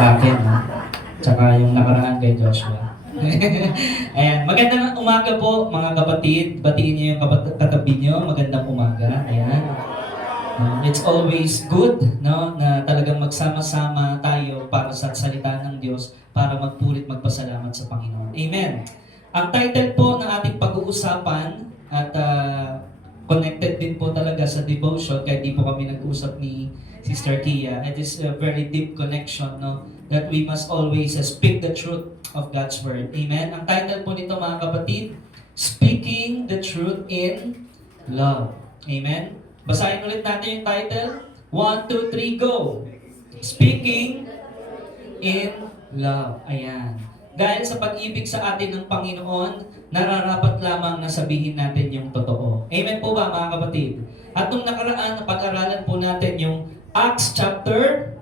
akin, no? Tsaka yung nakaraan kay Joshua. Ayan, magandang umaga po mga kapatid. Batiin niyo yung katabi niyo. Magandang umaga. Ayan. It's always good, no, na talagang magsama-sama tayo para sa salita ng Diyos, para magpulit magpasalamat sa Panginoon. Amen. Ang title po ng ating pag-uusapan at connected din po talaga sa devotion, kaya di po kami nag-usap ni Sister Kia. It is a very deep connection, no, that we must always speak the truth of God's Word. Amen. Ang title po nito mga kapatid, Speaking the Truth in Love. Amen. Basahin ulit natin yung title. 1, 2, 3, go! Speaking in love. Ayan. Dahil sa pag-ibig sa atin ng Panginoon, nararapat lamang na sabihin natin yung totoo. Amen po ba mga kapatid? At nung nakaraan, pag-aralan po natin yung Acts chapter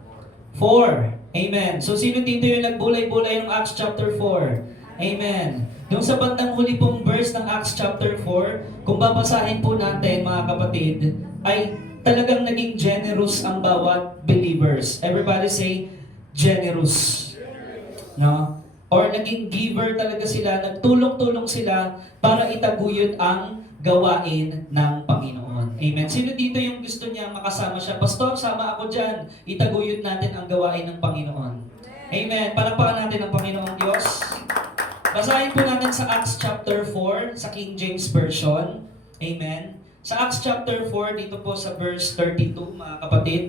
4. Amen. So sino dito yung nagbulay-bulay ng Acts chapter 4? Amen. Yung sa bandang huli pong verse ng Acts chapter 4, kung babasahin po natin mga kapatid, ay talagang naging generous ang bawat believers. Everybody say, generous. No? Or naging giver talaga sila, nagtulong-tulong sila para itaguyod ang gawain ng Panginoon. Amen. Sino dito yung gusto niya makasama siya? Pastor, sama ako dyan. Itaguyod natin ang gawain ng Panginoon. Amen. Palakpakan natin ang Panginoong Diyos. Basahin po natin sa Acts chapter 4 sa King James Version. Amen. Sa Acts chapter 4, dito po sa verse 32, mga kapatid.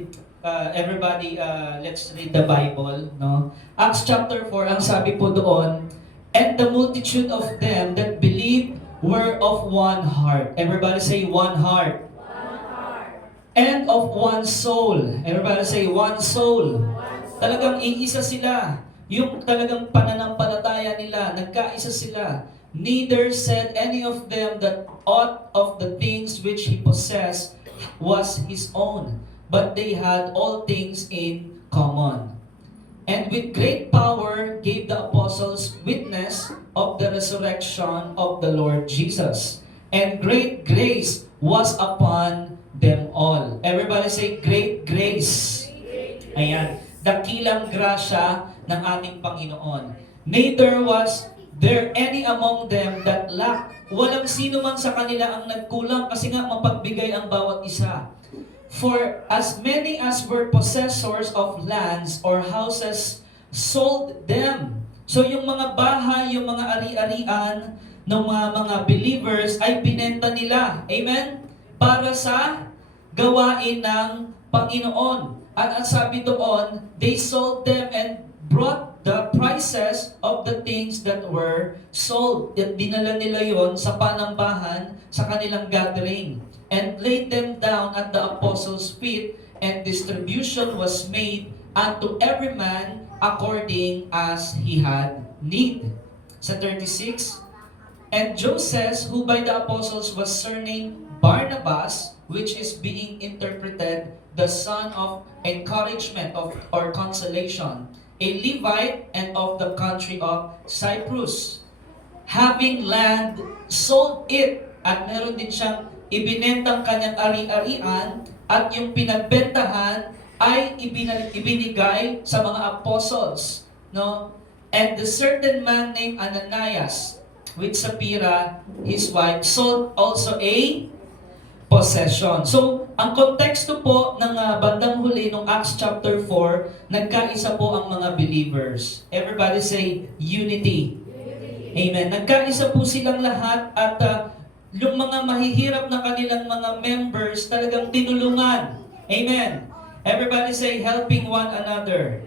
Everybody, let's read the Bible. No? Acts chapter 4, ang sabi po doon, and the multitude of them that believed were of one heart. Everybody say one heart. One heart. And of one soul. Everybody say one soul. One soul. Talagang iisa sila. Yung talagang pananampalataya nila, nagkaisa sila. Neither said any of them that aught of the things which he possessed was his own, but they had all things in common. And with great power gave the apostles witness of the resurrection of the Lord Jesus. And great grace was upon them all. Everybody say, great grace. Ayan. Dakilang grasya ng ating Panginoon. Neither was there any among them that lacked. Walang sino man sa kanila ang nagkulang kasi nga mapagbigay ang bawat isa. For as many as were possessors of lands or houses sold them. So yung mga bahay, yung mga ari-arian ng mga believers ay binenta nila. Amen? Para sa gawain ng Panginoon. At ang sabi doon, they sold them and brought the prices of the things that were sold. At dinala nila yon sa panambahan sa kanilang gathering. And laid them down at the apostles' feet, and distribution was made unto every man according as he had need. Sa 36, and Joseph, who by the apostles was surnamed Barnabas, which is being interpreted the son of encouragement of or consolation, a Levite and of the country of Cyprus, having land, sold it, at meron din siyang ibinentang kanyang ari-arian, at yung pinagbentahan ay ibinigay sa mga apostles, no? And the certain man named Ananias, with Sapphira, his wife, sold also a possession. So, ang konteksto po ng bandang huli ng Acts chapter 4, nagkaisa po ang mga believers. Everybody say, unity. Amen. Nagkaisa po silang lahat at yung mga mahihirap na kanilang mga members talagang tinulungan. Amen. Everybody say, helping one another.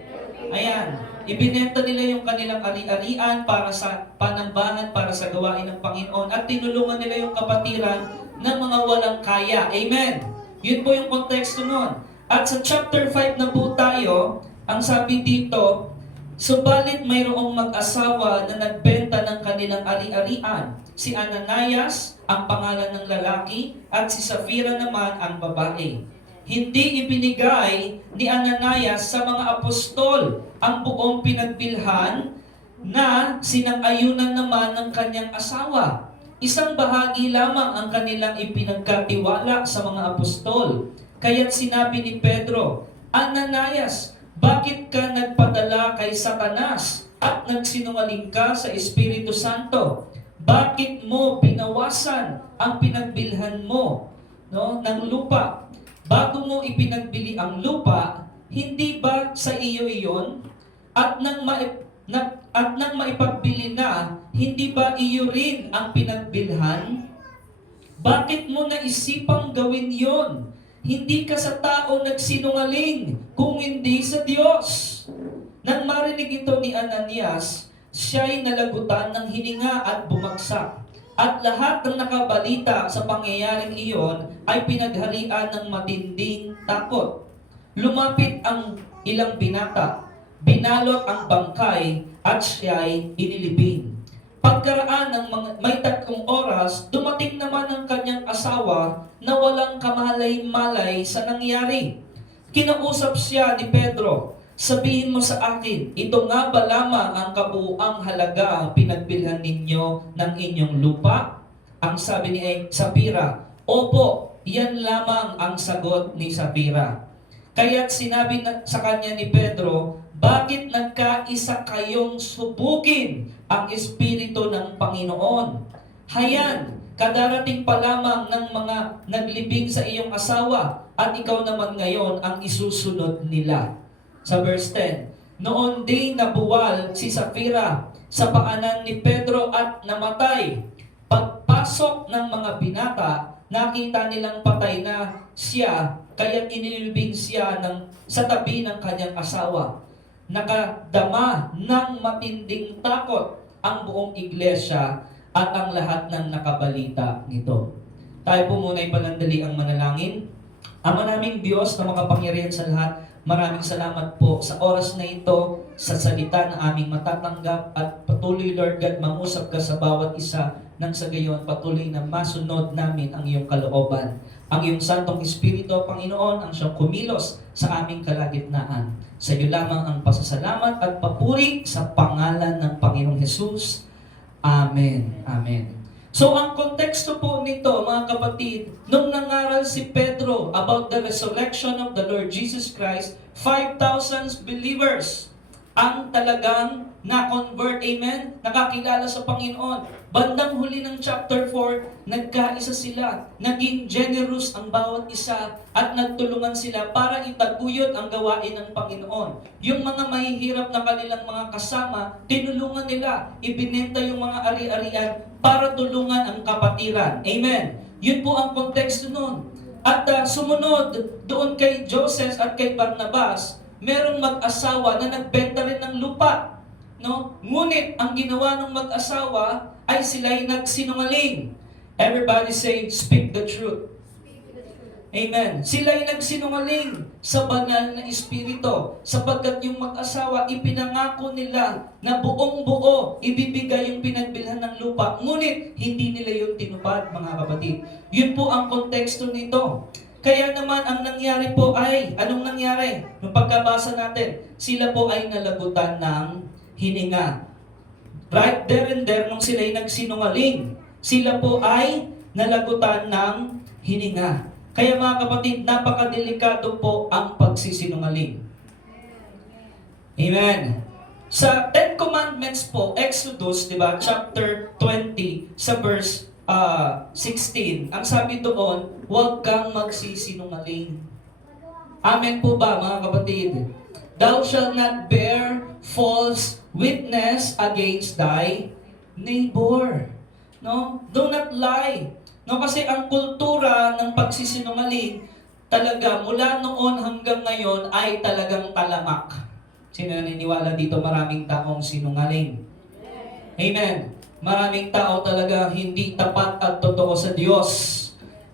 Ayan. Ibinenta nila yung kanilang ari-arian para sa panambahan, para sa gawain ng Panginoon, at tinulungan nila yung kapatiran ng mga walang kaya. Amen. Yun po yung konteksto nun. At sa chapter 5 na po tayo, ang sabi dito, subalit mayroong mag-asawa na nagbenta ng kanilang ari-arian. Si Ananias, ang pangalan ng lalaki, at si Sapphira naman ang babae. Hindi ibinigay ni Ananias sa mga apostol ang buong pinagbilhan na sinang-ayunan naman ng kanyang asawa. Isang bahagi lamang ang kanilang ipinagkatiwala sa mga apostol. Kaya't sinabi ni Pedro, Ananias, bakit ka nagpadala kay Satanas at nagsinungaling ka sa Espiritu Santo? Bakit mo binawasan ang pinagbilhan mo, no, ng lupa? Bago mo ipinagbili ang lupa, hindi ba sa iyo iyon? At nang maipagbili na, hindi ba iyo rin ang pinagbilhan? Bakit mo naisipang gawin yon? Hindi ka sa tao nagsinungaling, kung hindi sa Diyos. Nang marinig ito ni Ananias, siya'y nalagutan ng hininga at bumagsak. At lahat ng nakabalita sa pangyayaring iyon ay pinagharian ng matinding takot. Lumapit ang ilang binata, binalot ang bangkay, at siya'y inilibing. Pagkaraan ng may 3 oras, dumating naman ang kanyang asawa na walang kamalay-malay sa nangyari. Kinausap siya ni Pedro, sabihin mo sa akin, ito nga ba lamang ang kabuuang halaga ang pinagbilhan ninyo ng inyong lupa? Ang sabi ni Sapira, opo, yan lamang ang sagot ni Sapira. Kaya't sinabi sa kanya ni Pedro, bakit nagkaisa kayong subukin ang Espiritu ng Panginoon? Hayan, kadarating pa lamang ng mga naglibing sa iyong asawa at ikaw naman ngayon ang isusunod nila. Sa verse 10, noon din nabuwal si Sapphira sa paanan ni Pedro at namatay. Pagpasok ng mga binata, nakita nilang patay na siya, kaya inilibing siya sa tabi ng kanyang asawa. Nakadama ng matinding takot ang buong iglesia at ang lahat ng nakabalita nito. Tayo po muna ipanandali ang manalangin. Ama naming Diyos na makapangyarihan sa lahat, maraming salamat po sa oras na ito, sa salita na aming matatanggap at patuloy, Lord God, mangusap ka sa bawat isa nang sa gayon patuloy na masunod namin ang iyong kalooban. Ang iyong Santong Espiritu, Panginoon, ang siyang kumilos sa aming kalagitnaan. Sa iyo lamang ang pasasalamat at papuri sa pangalan ng Panginoong Hesus. Amen. Amen. So ang konteksto po nito, mga kapatid, nung nangaral si Pedro about the resurrection of the Lord Jesus Christ, 5,000 believers ang talagang na-convert, amen, nakakilala sa Panginoon. Bandang huli ng chapter 4, nagkaisa sila, naging generous ang bawat isa, at nagtulungan sila para itaguyod ang gawain ng Panginoon. Yung mga mahihirap na kanilang mga kasama, tinulungan nila, ibinenta yung mga ari-arian para tulungan ang kapatiran. Amen. Yun po ang konteksto nun. At sumunod doon kay Joseph at kay Barnabas, merong mag-asawa na nagbenta rin ng lupa. No? Ngunit ang ginawa ng mag-asawa ay sila'y nagsinungaling. Everybody say, speak the truth. Amen. Sila'y nagsinungaling sa banal na Espiritu, sapagkat yung mag-asawa, ipinangako nila na buong buo ibibigay yung pinagbilhan ng lupa. Ngunit hindi nila yung tinupad, mga kapatid. Yun po ang konteksto nito. Kaya naman ang nangyari po ay, anong nangyari? Nung pagkabasa natin, sila po ay nalagutan ng hininga. Right there and there, nung sila'y nagsinungaling, sila po ay nalagutan ng hininga. Kaya mga kapatid, napakadelikado po ang pagsisinungaling. Amen. Sa 10 Commandments po, Exodus, di ba, chapter 20, sa verse 16, ang sabi doon, huwag kang magsisinungaling. Amen po ba, mga kapatid? Thou shalt not bear false witness against thy neighbor. No? Do not lie. No, kasi ang kultura ng pagsisinungaling talaga mula noon hanggang ngayon ay talagang talamak. Sino naniniwala dito maraming taong sinungaling? Amen. Maraming tao talaga hindi tapat at totoo sa Diyos.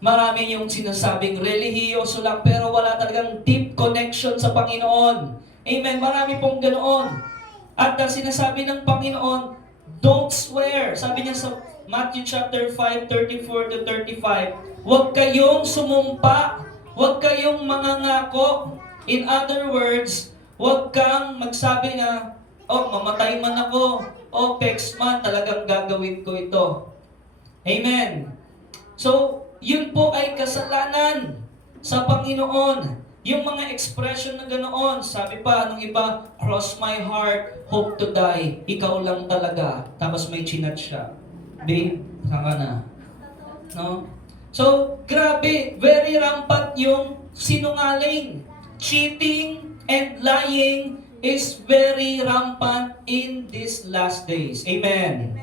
Marami yung sinasabing relihiyoso lang pero wala talagang deep connection sa Panginoon. Amen. Marami pong ganoon. At sinasabi ng Panginoon, don't swear. Sabi niya sa Matthew chapter 5, 34 to 35, huwag kayong sumumpa, huwag kayong mangangako. In other words, huwag kang magsabi na, oh, mamatay man ako, oh, pex man, talagang gagawin ko ito. Amen. So, yun po ay kasalanan sa Panginoon. yung mga expression na ganoon. Sabi pa nung iba, cross my heart, hope to die. Ikaw lang talaga. Tapos may chinat siya. Babe, saan ka na? No? So, grabe, very rampant yung sinungaling. Cheating and lying is very rampant in these last days. Amen.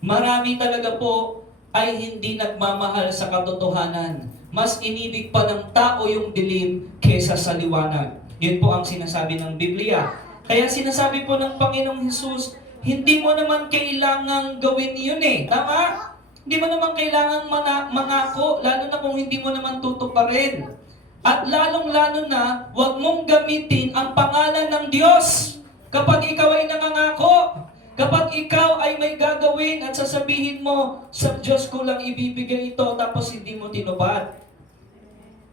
Marami talaga po ay hindi nagmamahal sa katotohanan. Mas inibig pa ng tao yung dilim kesa sa liwanag. Yun po ang sinasabi ng Biblia. Kaya sinasabi po ng Panginoong Hesus, hindi mo naman kailangang gawin yun eh. Tama? Hindi mo naman kailangang mangako, lalo na kung hindi mo naman tutuparin. At lalong-lalo na, huwag mong gamitin ang pangalan ng Diyos kapag ikaw ay nangangako. Kapag ikaw ay may gagawin at sasabihin mo, sa Diyos ko lang ibibigay ito, tapos hindi mo tinupad.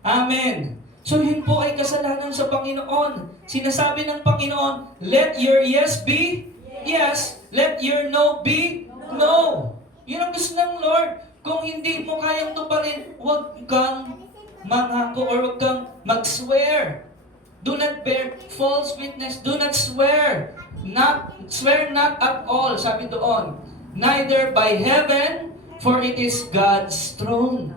Amen. So yun po ay kasalanan sa Panginoon. Sinasabi ng Panginoon, let your yes be yes, let your no be no. Yun ang gusto ng Lord. Kung hindi mo kayang tuparin, huwag kang mangako or huwag kang mag-swear. Do not bear false witness. Do not swear. Swear not at all, sabi doon. Neither by heaven, for it is God's throne.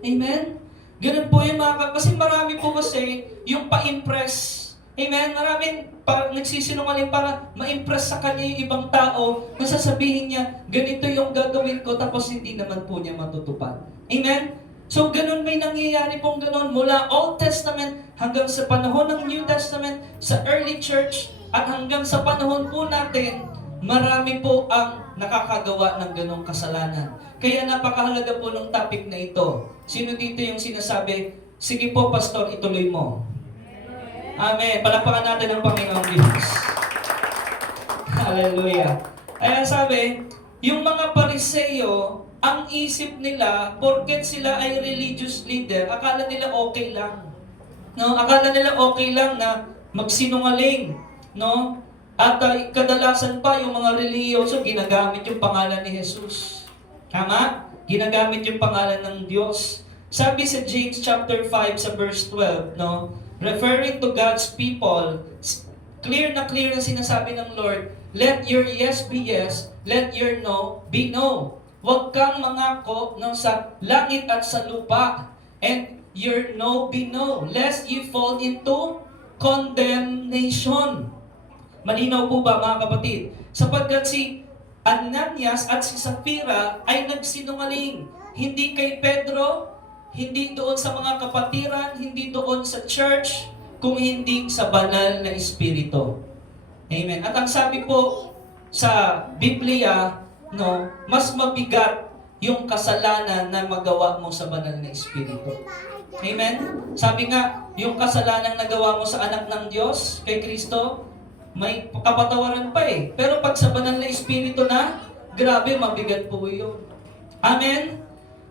Amen? Ganun po yung kasi marami po kasi yung pa-impress. Amen? Maraming nagsisinungaling para ma-impress sa kanya yung ibang tao na sasabihin niya, ganito yung gagawin ko, tapos hindi naman po niya matutupad. Amen? So, ganun may nangyayari pong ganun mula Old Testament hanggang sa panahon ng New Testament, sa early church, at hanggang sa panahon po natin, marami po ang nakakagawa ng ganong kasalanan. Kaya napakahalaga po ng topic na ito. Sino dito yung sinasabi, sige po, Pastor, ituloy mo. Amen. Palakpakan natin ang Panginoong Diyos. Hallelujah. Kaya sabi, yung mga Pariseo, ang isip nila, porket sila ay religious leader, akala nila okay lang. No? Akala nila okay lang na magsinungaling. No? At kadalasan pa yung mga reliyoso, ginagamit yung pangalan ni Jesus. Tama? Ginagamit yung pangalan ng Diyos. Sabi sa James chapter 5 sa verse 12, no? Referring to God's people, clear na sinasabi ng Lord, let your yes be yes, let your no be no. Huwag kang mangako sa langit at sa lupa, and your no be no, lest you fall into condemnation. Malinaw po ba mga kapatid? Sapagkat si Ananias at si Sapphira ay nagsinungaling. Hindi kay Pedro, hindi doon sa mga kapatiran, hindi doon sa church, kung hindi sa banal na Espiritu. Amen. At ang sabi po sa Biblia, no, mas mabigat yung kasalanan na magawa mo sa banal na Espiritu. Amen? Sabi nga, yung kasalanan na nagawa mo sa anak ng Diyos, kay Kristo, may kapatawaran pa eh. Pero pag sa banal na Espiritu na, grabe, mabigat po yun. Amen?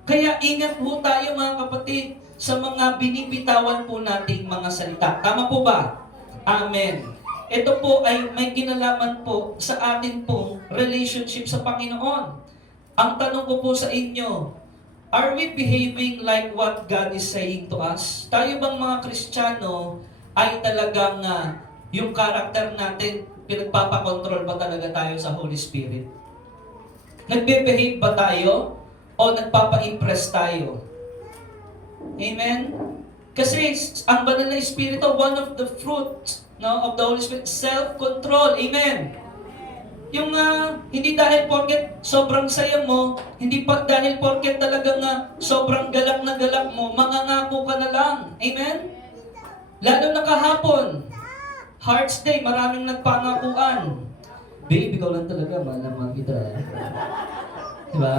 Kaya ingat po tayo mga kapatid sa mga binibitawan po nating mga salita. Tama po ba? Amen. Ito po ay may kinalaman po sa atin pong relationship sa Panginoon. Ang tanong ko po sa inyo, are we behaving like what God is saying to us? Tayo bang mga Kristiyano ay talagang yung karakter natin, pinagpapakontrol ba talaga tayo sa Holy Spirit? Nagbe-behave ba tayo? O nagpapa-impress tayo? Amen? Kasi ang banal na Espiritu, one of the fruits of the Holy Spirit, self-control. Amen? Yung hindi dahil porket sobrang saya mo, hindi pa dahil porket talagang sobrang galak na galak mo, mangangako ka na lang. Amen? Lalo na kahapon, Hearts Day, maraming nagpangakuan. Babe, ikaw lang talaga, malaman kita. Diba?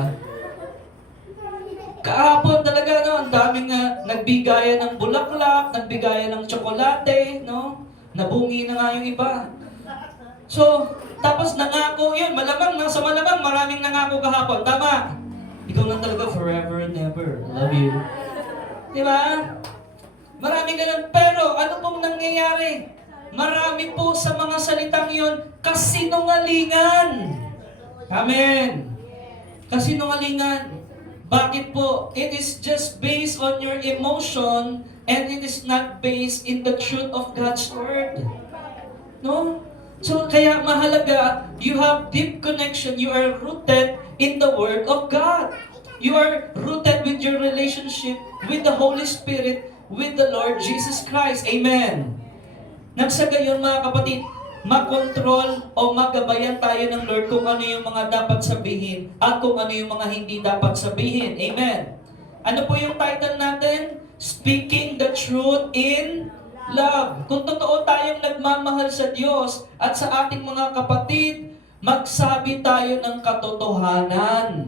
Kahapon talaga, no, ang daming nagbigayan ng bulaklak, nagbigayan ng tsokolate, no? Nabungi na nga yung iba. So, tapos nangako yun, malamang maraming nangako kahapon. Tama? Ikaw lang talaga forever and ever. Love you. Diba? Maraming ganun. Pero, ano pong nangyayari? Marami po sa mga salitang yun, kasinungalingan. Amen. Kasinungalingan. Bakit po? It is just based on your emotion and it is not based in the truth of God's Word. No? So, kaya mahalaga, you have deep connection, you are rooted in the Word of God. You are rooted with your relationship with the Holy Spirit, with the Lord Jesus Christ. Amen. Nang sa gayon mga kapatid, makontrol o magabayan tayo ng Lord kung ano yung mga dapat sabihin at kung ano yung mga hindi dapat sabihin. Amen. Ano po yung title natin? Speaking the truth in love. Kung totoo tayong nagmamahal sa Diyos at sa ating mga kapatid, magsabi tayo ng katotohanan.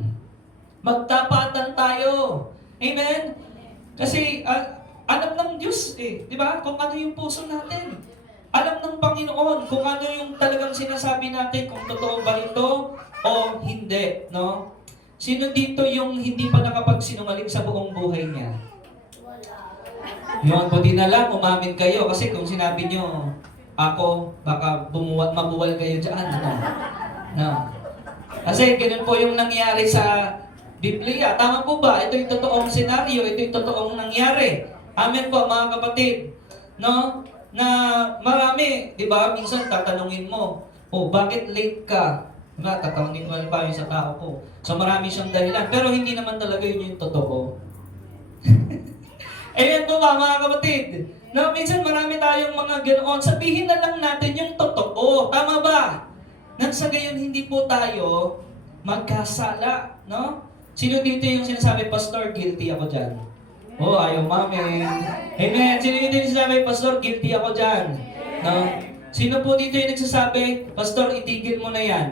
Magtapatan tayo. Amen? Kasi alam ng Diyos di ba? Kung ano yung puso natin. Alam ng Panginoon kung ano yung talagang sinasabi natin, kung totoo ba ito o hindi, no? Sino dito yung hindi pa nakapagsinungaling sa buong buhay niya? Yung buti na lang, umamin kayo kasi kung sinabi nyo, ako, baka mabuwal kayo dyan, ano? No. Kasi ganun po yung nangyari sa Biblia. Tama po ba? Ito yung totoong senaryo, ito yung totoong nangyari. Amen po mga kapatid. No? Na marami, di ba? Minsan tatanungin mo, bakit late ka? Diba? Tatanungin mo pa yun sa tao ko. So marami siyang dahilan. Pero hindi naman talaga yun yung totoo. Ayan po ba mga kapatid? No, minsan marami tayong mga ganoon. Sabihin na lang natin yung totoo. Tama ba? Nang sa gayon hindi po tayo magkasala. No? Sino dito yung sinasabi, Pastor, guilty ako dyan? Ayaw mami. Amen. Sino dito yung nagsasabi, Pastor, guilty ako dyan? No? Sino po dito yung nagsasabi, Pastor, itigil mo na yan?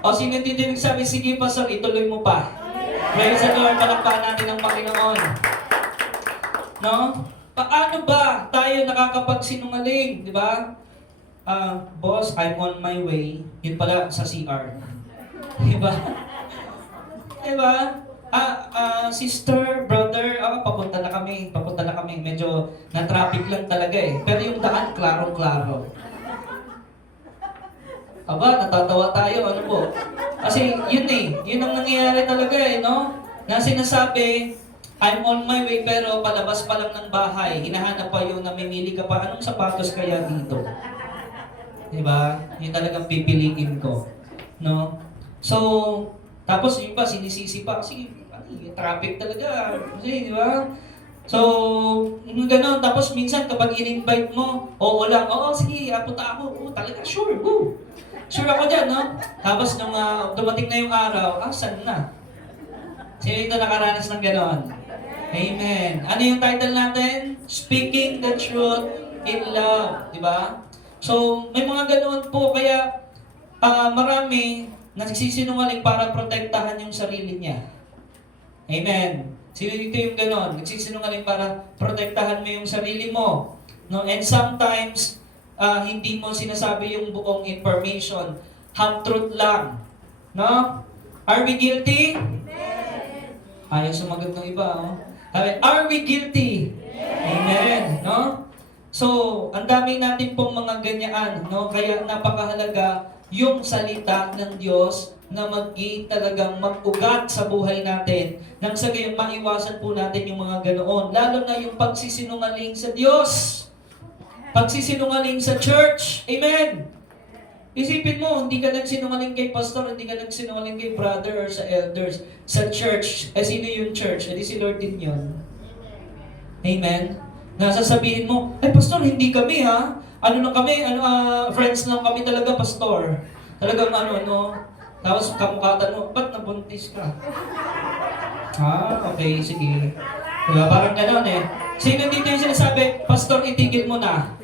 O sino dito yung nagsasabi, sige Pastor, ituloy mo pa? Praise the Lord, palakpakan natin ang Panginoon. No? Paano ba tayo nakakapagsinungaling? Di ba? Boss, I'm on my way. Yun pala sa CR. Di ba? Di ba? Sister, brother, papunta na kami. Medyo na-traffic lang talaga Pero yung daan, klaro-klaro. Natatawa tayo, ano po? Kasi yun ang nangyayari talaga no? Na sinasabi, I'm on my way pero palabas pa lang ng bahay. Hinahanap pa yung namimili ka pa. Anong sapatos kaya dito? Diba? Yun talagang pipiliin ko. No? So, tapos yung pa, sinisisi pa. Kasi, traffic talaga. Kasi, di ba? So, gano'n. Tapos minsan kapag in-invite mo, lang, sige, punta ako. Talaga, sure, go. Sure ako dyan, no? Tapos nung dumating na yung araw, saan na? Sino ito nakaranas ng gano'n? Amen. Ano yung title natin? Speaking the truth in love. Di ba? So, may mga ganoon po. Kaya, marami nagsisinungaling para protektahan yung sarili niya. Amen. Sino dito yung gano'n? Nagsisinungaling para protektahan mo yung sarili mo. No? And sometimes, hindi mo sinasabi yung buong information. Half-truth lang. No? Are we guilty? Amen. Ayaw sumagot ng iba. Are we guilty? Amen. No? So, ang dami natin pong mga ganyan. No? Kaya napakahalaga yung salita ng Diyos na talagang mag-ugat sa buhay natin nang sa gayon maiwasan po natin yung mga ganoon. Lalo na yung pagsisinungaling sa Diyos. Pagsisinungaling sa church. Amen. Isipin mo, hindi ka nagsinungaling kay pastor, hindi ka nagsinungaling kay brother or sa elders. Sa church. Sino yung church? Si Lord din yun. Amen. Nasasabihin mo, pastor, hindi kami Ano lang kami, friends lang kami talaga, pastor. Talagang Tapos kamukatan mo, ba't nabuntis ka? Okay, sige. Diba? Parang gano'n Sino dito yung sinasabi, pastor, itigil mo na?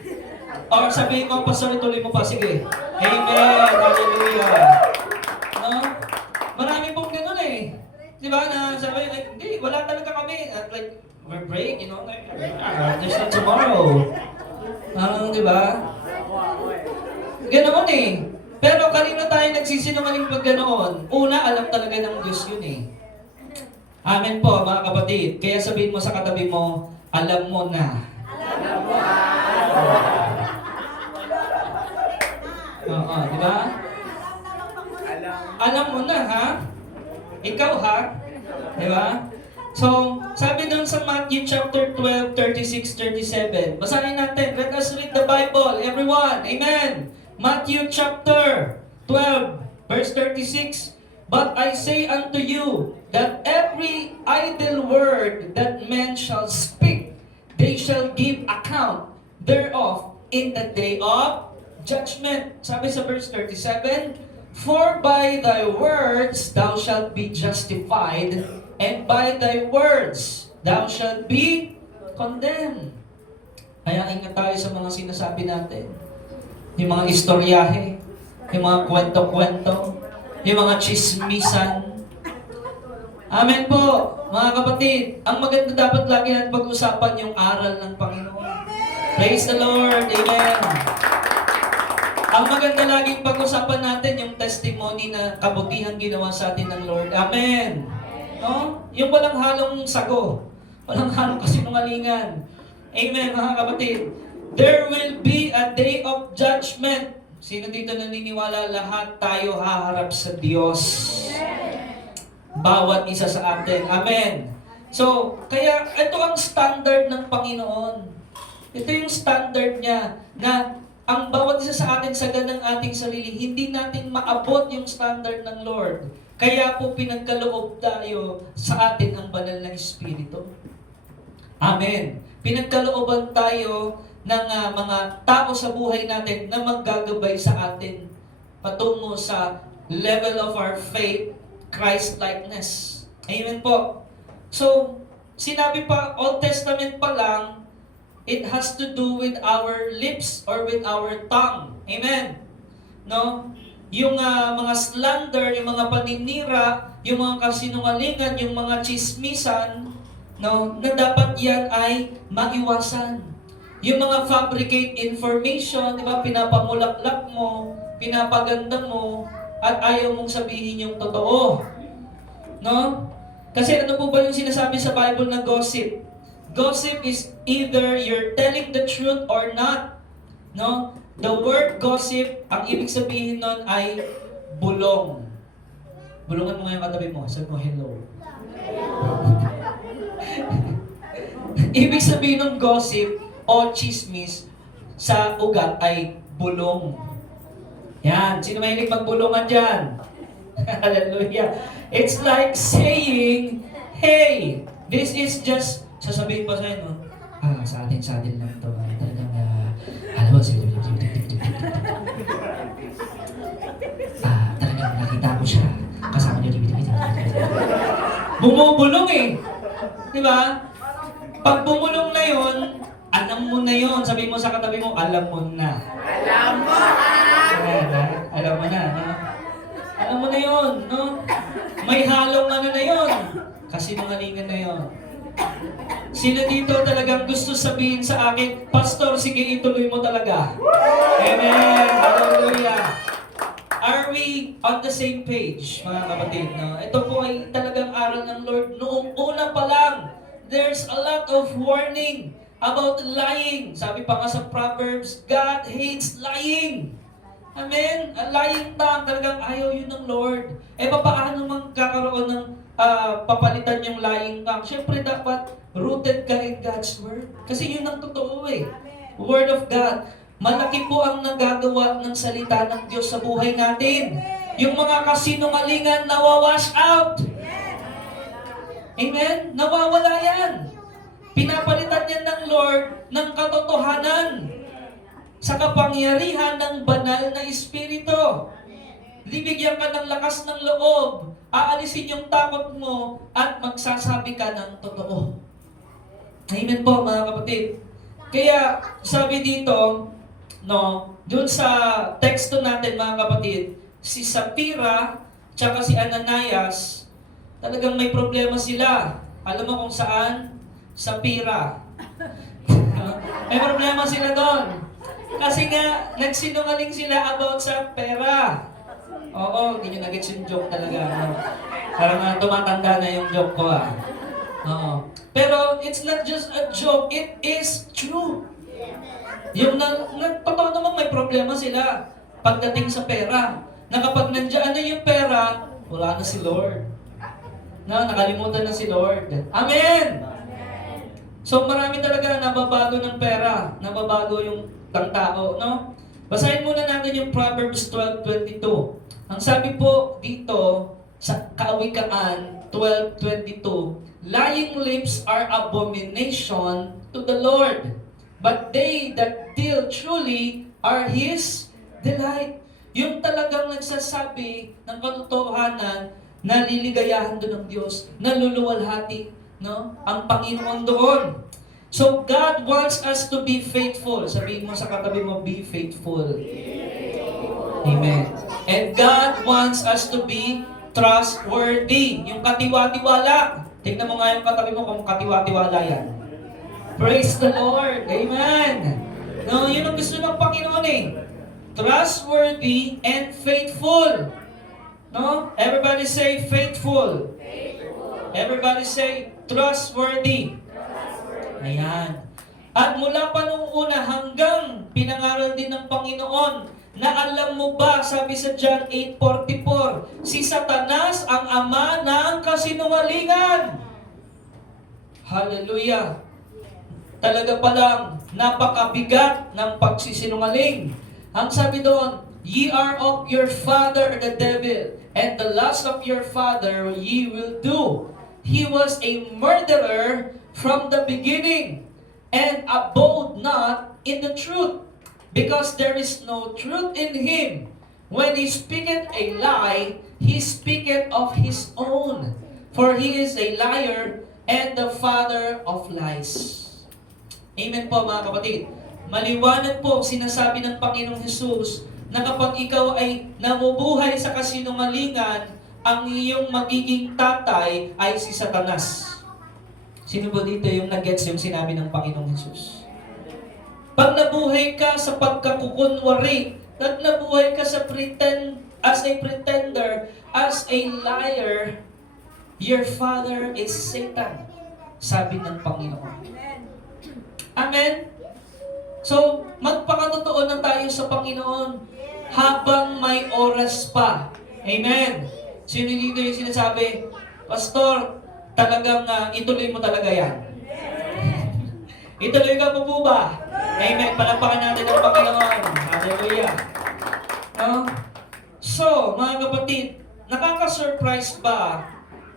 Or sabihin mo, pastor, ituloy mo pa, sige. Amen, hallelujah. No? Marami pong gano'n Diba? Na sabi, hindi, wala talaga kami. Like, we're break, there's no tomorrow. Diba? Ganoon Pero kanino tayo nagsisinungaling pag ganoon? Una, alam talaga ng Diyos yun Amen po, mga kapatid. Kaya sabihin mo sa katabi mo, alam mo na. Alam mo na. Di ba? Alam mo na, Ikaw, Di ba? So, sabi doon sa Matthew chapter 12, 36, 37. Basahin natin. Let us read the Bible, everyone. Amen. Matthew chapter 12, verse 36. But I say unto you, that every idle word that men shall speak, they shall give account thereof in the day of judgment. Sabi sa verse 37, for by thy words thou shalt be justified, and by thy words thou shalt be condemned. Kaya ingat tayo sa mga sinasabi natin. Yung mga istoryahe, yung mga kwento-kwento, yung mga chismisan. Amen po, mga kapatid. Ang maganda dapat lagi natin pag-usapan yung aral ng Panginoon. Praise the Lord. Amen. Ang maganda laging pag-usapan natin yung testimony na kabutihan ginawa sa atin ng Lord. Amen. No? Yung walang halong sago. Walang halong kasinungalingan. Amen, mga kapatid. There will be a day of judgment. Sino dito naniniwala lahat tayo haharap sa Diyos? Bawat isa sa atin. Amen. So, kaya ito ang standard ng Panginoon. Ito yung standard niya na ang bawat isa sa atin sa ganang ating sarili, hindi natin maabot yung standard ng Lord. Kaya po pinagkaloob tayo sa atin ang banal na Espiritu. Amen. Pinagkalooban tayo ng mga tao sa buhay natin na maggagabay sa atin patungo sa level of our faith, Christ-likeness. Amen po. So, sinabi pa, Old Testament pa lang, it has to do with our lips or with our tongue. Amen. No? Yung mga slander, yung mga paninira, yung mga kasinungalingan, yung mga chismisan, no, na dapat yan ay maiwasan. Yung mga fabricate information, di ba, pinapamulaklak mo, pinapaganda mo, at ayaw mong sabihin yung totoo. No? Kasi ano po ba yung sinasabi sa Bible na gossip? Gossip is either you're telling the truth or not. No? The word gossip, ang ibig sabihin nun ay bulong. Bulungan mo nga yung katabi mo. Sabi mo, hello. Ibig sabihin ng gossip o chismis sa ugat ay bulong. Yan. Sino mahilig magbulungan dyan? Hallelujah. It's like saying, hey, this is just, sasabihin pa sa'yo, no? Sa atin lang to. Talagang, alam mo, talagang nakita ko siya. Kasama niyo, bumubulong eh. Di ba? Pag bumulong na yon, alam mo na yon. Sabi mo sa katabi mo, alam mo na. Alam mo na. Alam mo na, no? Alam mo na yon, no? May halong ano na yon. Kasi nangalingan na yon. Sino dito talagang gusto sabihin sa akin, Pastor, sige ituloy mo talaga. Amen. Hallelujah. Are we on the same page, mga kapatid? No? Ito po ay talagang aral ng Lord. Noong una pa lang, there's a lot of warning about lying. Sabi pa nga sa Proverbs, God hates lying. Amen? A lying tongue, talagang ayaw yun ng Lord. Paano magkakaroon ng papalitan yung lying tongue? Siyempre dapat rooted ka in God's Word. Kasi yun ang totoo eh. Word of God. Malaki po ang nagagawa ng salita ng Diyos sa buhay natin. Yung mga kasinungalingan nawawash out. Amen? Nawawala yan. Pinapalitan yan ng Lord ng katotohanan sa kapangyarihan ng banal na Espiritu. Bibigyan ka ng lakas ng loob, aalisin yung takot mo, at magsasabi ka ng totoo. Amen po, mga kapatid. Kaya, sabi dito, no, doon sa teksto natin, mga kapatid, si Sapphira, tsaka si Ananias, talagang may problema sila. Alam mo kung saan? Sapphira. May problema sila doon. Kasi nga, nagsinungaling sila about sa pera. Oo, hindi nyo nag-gets yung joke talaga. No? Parang tumatanda na yung joke ko. Oo. Pero it's not just a joke, it is true. Yung totoo naman may problema sila pagdating sa pera. Na kapag nandiyan na yung pera, wala na si Lord. Na nakalimutan na si Lord. Amen! So marami talaga nababago ng pera, nababago yung tao, no? Basahin muna natin yung Proverbs 12:22. Ang sabi po dito sa Kawikaan 12:22, lying lips are abomination to the Lord, but they that deal truly are His delight. Yung talagang nagsasabi ng katotohanan, naliligayahan doon ng Diyos, naluluwalhati, no? Ang Panginoon doon. So God wants us to be faithful. Sabihin mo sa katabi mo, be faithful. Amen. And God wants us to be trustworthy. Yung katiwa-tiwala. Tingnan mo nga yung katabi mo kung katiwa-tiwala yan. Praise the Lord. Amen. No, yun ang gusto ng Panginoon eh. Trustworthy and faithful. No? Everybody say faithful. Everybody say trustworthy. Ayan. At mula pa nung una hanggang pinangaral din ng Panginoon na alam mo ba, sabi sa John 8:44, si Satanas ang ama ng kasinungalingan. Hallelujah. Talaga palang napakabigat ng pagsisinungaling. Ang sabi doon, ye are of your father the devil, and the lust of your father ye will do. He was a murderer from the beginning, and abode not in the truth, because there is no truth in him. When he speaketh a lie, he speaketh of his own, for he is a liar and the father of lies. Amen po mga kapatid. Maliwanag po sinasabi ng Panginoong Hesus na kapag ikaw ay namubuhay sa kasinungalingan, ang iyong magiging tatay ay si Satanas. Sino ba dito yung nag-gets yung sinabi ng Panginoong Hesus? Pag nabuhay ka sa pagkakukunwari, at nabuhay ka sa as a pretender, as a liar, your father is Satan, sabi ng Panginoon. Amen? So, magpakatotoo na tayo sa Panginoon habang may oras pa. Amen? Sino dito yung sinasabi, Pastor, talagang ituloy mo talaga yan. Ituloy ka po ba? Amen. Palapakan natin ang Panginoon. Hallelujah. No? So, mga kapatid, nakaka-surprise ba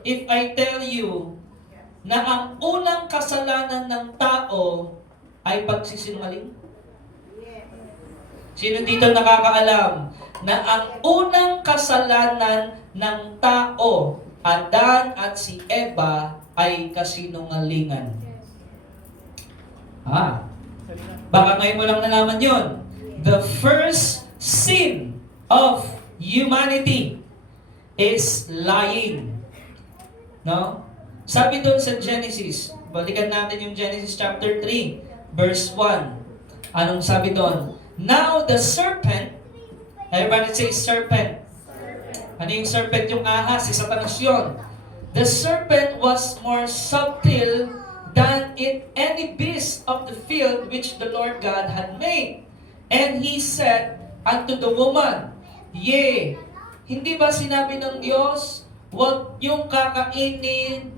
if I tell you na ang unang kasalanan ng tao ay pagsisinungaling? Sino dito nakakaalam na ang unang kasalanan ng tao, Adan at si Eva, ay kasinungalingan? Baka ngayon mo lang nalaman yun. The first sin of humanity is lying. No? Sabi doon sa Genesis, balikan natin yung Genesis chapter 3, verse 1. Anong sabi doon? Now the serpent, everybody say serpent. Ano yung serpent? Yung ahas, si Satanas yun. The serpent was more subtle than any beast of the field which the Lord God had made. And he said unto the woman, Yea, hindi ba sinabi ng Diyos, huwag yung kakainin,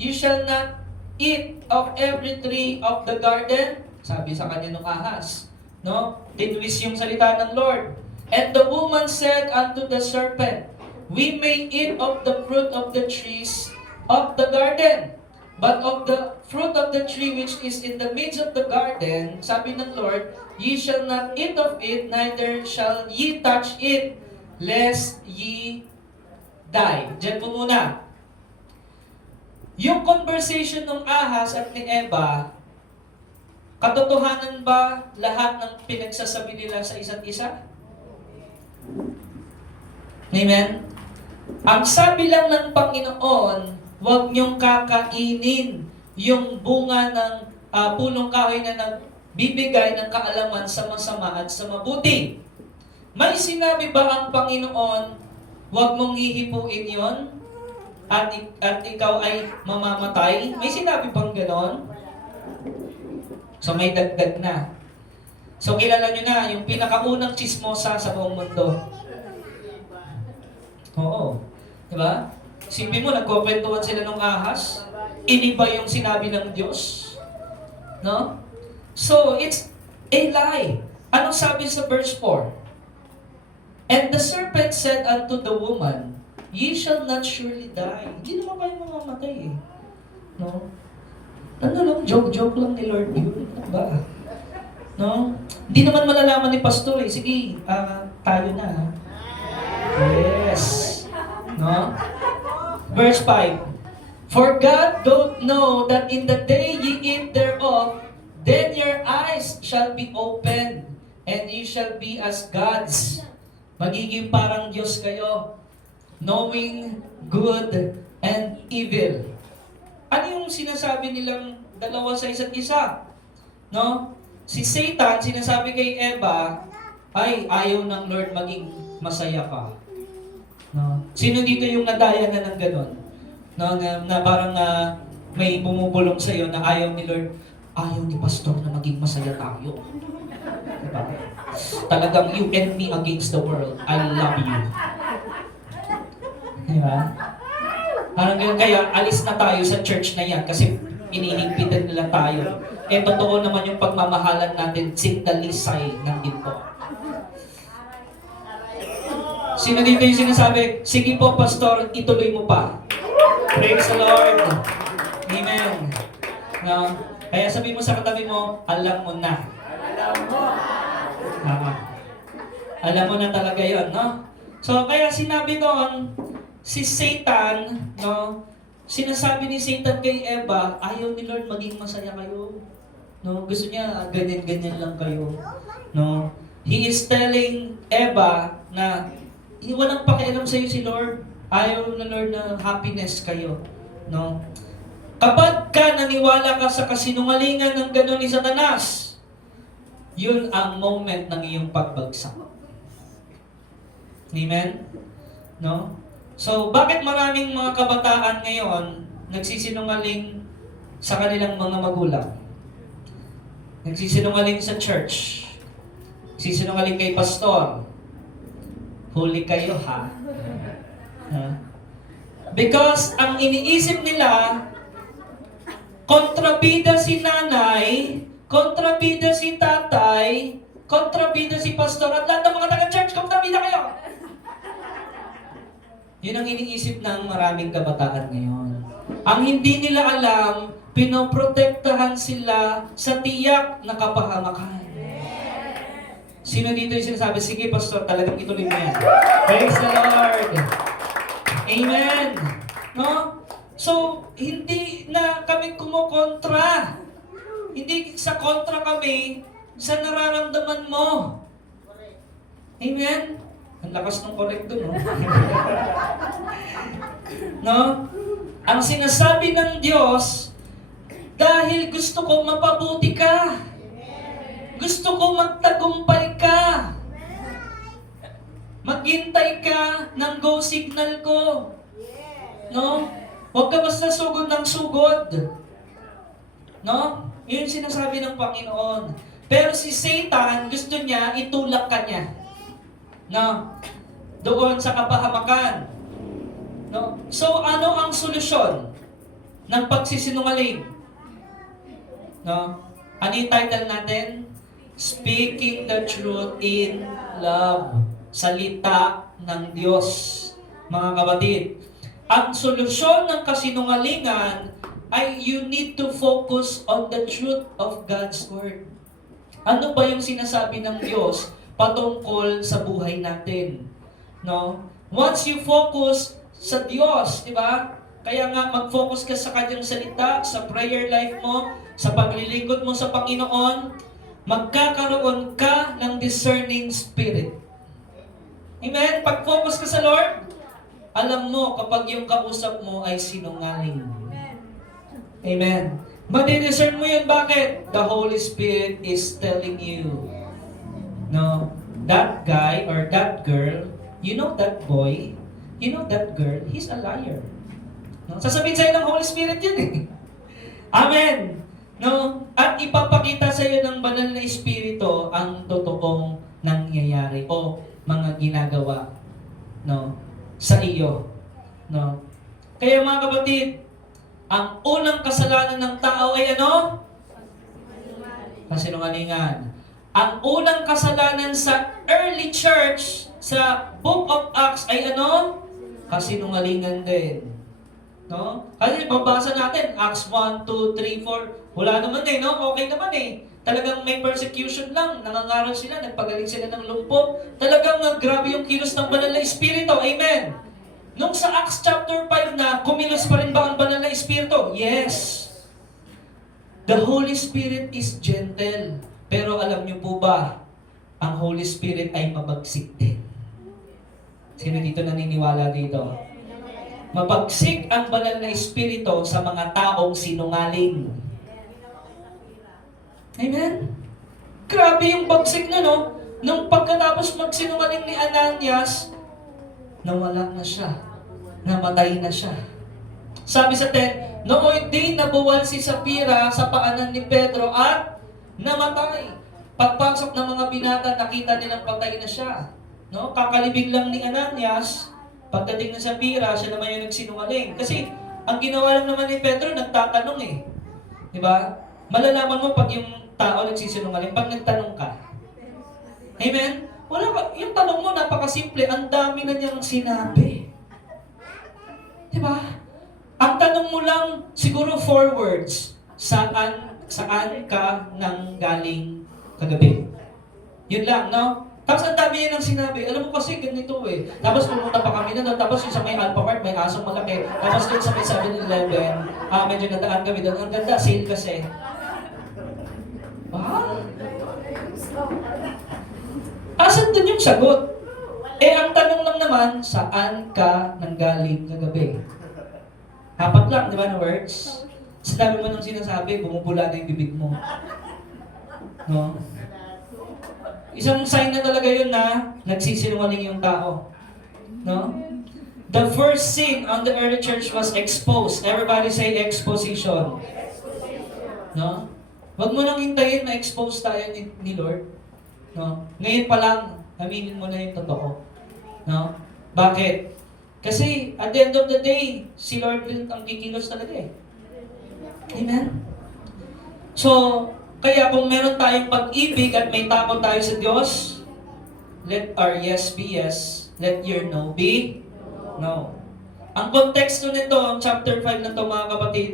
you shall not eat of every tree of the garden? Sabi sa kanya ng ahas. No? Tinwis yung salita ng Lord. And the woman said unto the serpent, We may eat of the fruit of the trees of the garden, but of the fruit of the tree which is in the midst of the garden, sabi ng Lord, ye shall not eat of it, neither shall ye touch it, lest ye die. Diyan po muna. Yung conversation ng ahas at ni Eva, katotohanan ba lahat ng pinagsasabi nila sa isa't isa? Amen? Ang sabi lang ng Panginoon, huwag niyong kakainin yung bunga ng punong kahoy na nagbibigay ng kaalaman sa masama at sa mabuti. May sinabi ba ang Panginoon, huwag mong hihipuin yon at ikaw ay mamamatay? May sinabi bang ganon? So may dagdag na. So kilala nyo na, yung pinakaunang chismosa sa buong mundo. Oo. Diba? Isipin mo, nagkukwentuhan sila ng ahas. Iniba yung sinabi ng Diyos. No? So, it's a lie. Anong sabi sa verse 4? And the serpent said unto the woman, Ye shall not surely die. Hindi naman kayo mamamatay eh. No? Ano lang, joke lang ni Lord yun. Ano ba? No? Hindi naman malalaman ni Pastor eh. Sige, tayo na ha. Yes. No? Verse 5. For God doth know that in the day ye eat thereof, then your eyes shall be opened, and ye shall be as gods. Magiging parang Diyos kayo, knowing good and evil. Ano yung sinasabi nilang dalawa sa isa't isa? No? Si Satan, sinasabi kay Eva, ay ayaw ng Lord maging masaya ka. No? Sino dito yung nadaya na ng ganun? No, na parang may bumubulong sa iyo na ayaw ni Lord, ayaw ni Pastor na maging masaya tayo. Diba? Talagang you and me against the world. I love you. Diba? Parang ganyan, kaya alis na tayo sa church na yan kasi inihigpitan nila tayo. Eh, totoo naman yung pagmamahalan natin, sigdalisay ng ginto. Sino dito yung sinasabi, sige po, Pastor, ituloy mo pa. Praise the Lord. Amen. No? Kaya sabi mo sa katabi mo, alam mo na. Alam mo. Alam mo na talaga yon, no? So, kaya sinabi doon, si Satan, no? Sinasabi ni Satan kay Eva, ayaw ni Lord maging masaya kayo. No? Gusto niya, ganyan-ganyan lang kayo. No? He is telling Eva na, walang pakialam sa iyo si Lord. Ayaw na Lord na happiness kayo. No? Kapag ka naniwala ka sa kasinungalingan ng gano'n ni Satanas, yun ang moment ng iyong pagbagsak. Amen? No? So, bakit maraming mga kabataan ngayon nagsisinungaling sa kanilang mga magulang? Nagsisinungaling sa church. Nagsisinungaling kay pastor. Huli kayo ha. Because ang iniisip nila, kontrabida si nanay, kontrabida si tatay, kontrabida si pastor, at lahat ng mga taga-church, kontrabida kayo. Yun ang iniisip ng maraming kabataan ngayon. Ang hindi nila alam, pinoprotektahan sila sa tiyak na kapahamakan. Sino dito yung sinasabi, sige pastor, talagang ituloy mo yan. Praise the Lord. Amen. No? So, hindi na kami kumukontra. Hindi sa kontra kami sa nararamdaman mo. Amen? Ang lakas ng correct doon, no? No? Ang sinasabi ng Diyos, dahil gusto kong mapabuti ka. Gusto kong magtagumpay ka. Maghintay ka ng go signal ko. No? Huwag ka basta sugod ng sugod. No? Yun yung sinasabi ng Panginoon. Pero si Satan, gusto niya, itulak ka niya. No? Doon sa kapahamakan. No? So, ano ang solusyon ng pagsisinungaling? No? Ano yung title natin? Speaking the truth in love. Salita ng Diyos. Mga kapatid, ang solusyon ng kasinungalingan ay you need to focus on the truth of God's Word. Ano ba yung sinasabi ng Diyos patungkol sa buhay natin? No? Once you focus sa Diyos, di ba? Kaya nga mag-focus ka sa Kanyang salita, sa prayer life mo, sa paglilingkod mo sa Panginoon, magkakaroon ka ng discerning spirit. Amen? Pag-focus ka sa Lord, alam mo kapag yung kausap mo ay sinungaling. Amen. Madidiscern mo yun. Bakit? The Holy Spirit is telling you, no, that guy or that girl, you know that boy, you know that girl, he's a liar. No? Sasabihin sa'yo ng Holy Spirit yun eh. Amen. No? At ipapakita sa iyo ng banal na espiritu ang totoong nangyayari o mga ginagawa, no, sa iyo, no. Kaya mga kapatid, ang unang kasalanan ng tao ay ano? Kasinungalingan. Ang unang kasalanan sa early church, sa Book of Acts ay ano? Kasinungalingan din. No? Kasi mabasa natin, Acts 1, 2, 3, 4, wala naman eh, no? Okay naman eh. Talagang may persecution lang, nangangaral sila, nagpagaling sila ng lumpo. Talagang grabe yung kilos ng banal na Espiritu. Amen! Nung sa Acts chapter 5 na, kumilos pa rin ba ang banal na Espiritu? Yes! The Holy Spirit is gentle. Pero alam niyo po ba, ang Holy Spirit ay mabagsik din. Sino dito naniniwala dito? Mabagsik ang banal na Espiritu sa mga taong sinungaling. Amen? Grabe yung bagsik na, no? Nung pagkatapos magsinungaling ni Ananias, nawala na siya. Namatay na siya. Sabi sa 10, nooy din nabuwal si Sapphira sa paanan ni Pedro at namatay. Pagpasok ng mga binata, nakita nilang patay na siya. No? Kakalibig lang ni Ananias, pagdating na Sapphira, siya naman yung nagsinungaling. Kasi ang ginawa lang naman ni Pedro, nagtatanong eh. Di ba? Malalaman mo pag yung tao nagsisinungaling, pag nagtanong ka. Amen? Wala ka, yung tanong mo, napakasimple, ang dami na niyang sinabi. Di ba? Ang tanong mo lang, siguro 4 words, saan ka nang galing kagabi? Yun lang, no? Tapos ang dami niya nang sinabi. Alam mo kasi ganito eh. Tapos pumunta pa kami na, tapos yung sa may Alphamart, may asong malaki. Tapos doon sa may 7-Eleven, medyo nadaan kami doon. Ang ganda, sale kasi. Asan dun yung sagot? Eh, ang tanong lang naman, saan ka nanggaling kagabi? 4 lang, di ba, na words? Sa dami mo nang sinasabi, bumubula na yung bibig mo. No? Isang sign na talaga yun na nagsisinungaling yung tao. No? The first sin on the early church was exposed. Everybody say exposition. No? Huwag mo nang hintayin na expose tayo ni Lord. No? Ngayon pa lang, aminin mo na yung totoo. No? Bakit? Kasi at the end of the day, si Lord din ang kikilos talaga eh. Amen? So, kaya kung meron tayong pag-ibig at may takot tayo sa Diyos, let our yes be yes, let your no be no. Ang konteksto nito, ang chapter 5 na ito mga kapatid,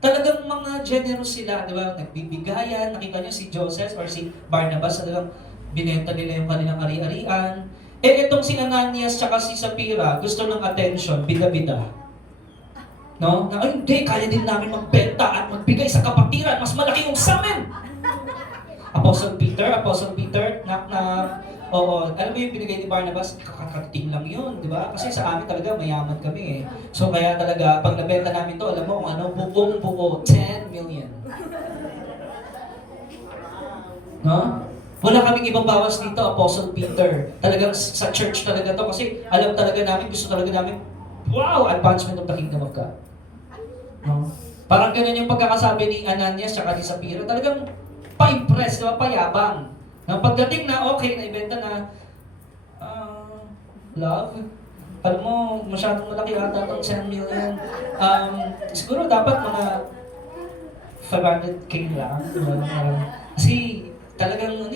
talagang mga generous sila, di ba? Nagbibigayan, nakita niyo si Joseph or si Barnabas, talagang binenta nila yung kanilang ari-arian. Eh, itong si Ananias tsaka si Sapphira, gusto ng attention, bida-bida. No? Na, ay, hindi, kaya din namin magbenta at magbigay sa kapatiran, mas malaki yung sa amin. Apostle Peter, knock. Oo, alam mo yung binigay ni Barnabas, kakakating lang yun, di ba? Kasi sa amin talaga mayaman kami eh. So kaya talaga, pag nabenta namin to, alam mo kung ano, buong-buo, 10 million. No? Wala kaming ibang bawas dito, Apostle Peter. Talagang sa church talaga to kasi alam talaga namin, gusto talaga namin, wow, advancement of the kingdom of God. No? Parang ganun yung pagkakasabi ni Ananias at ni Sapphira. Talagang pa-impress, diba? Payabang. Nang pagdating na, okay, naibenta na, love, alam mo, masyadong malaki ata itong 10 million. Siguro dapat mga 500K lang. Kasi talagang,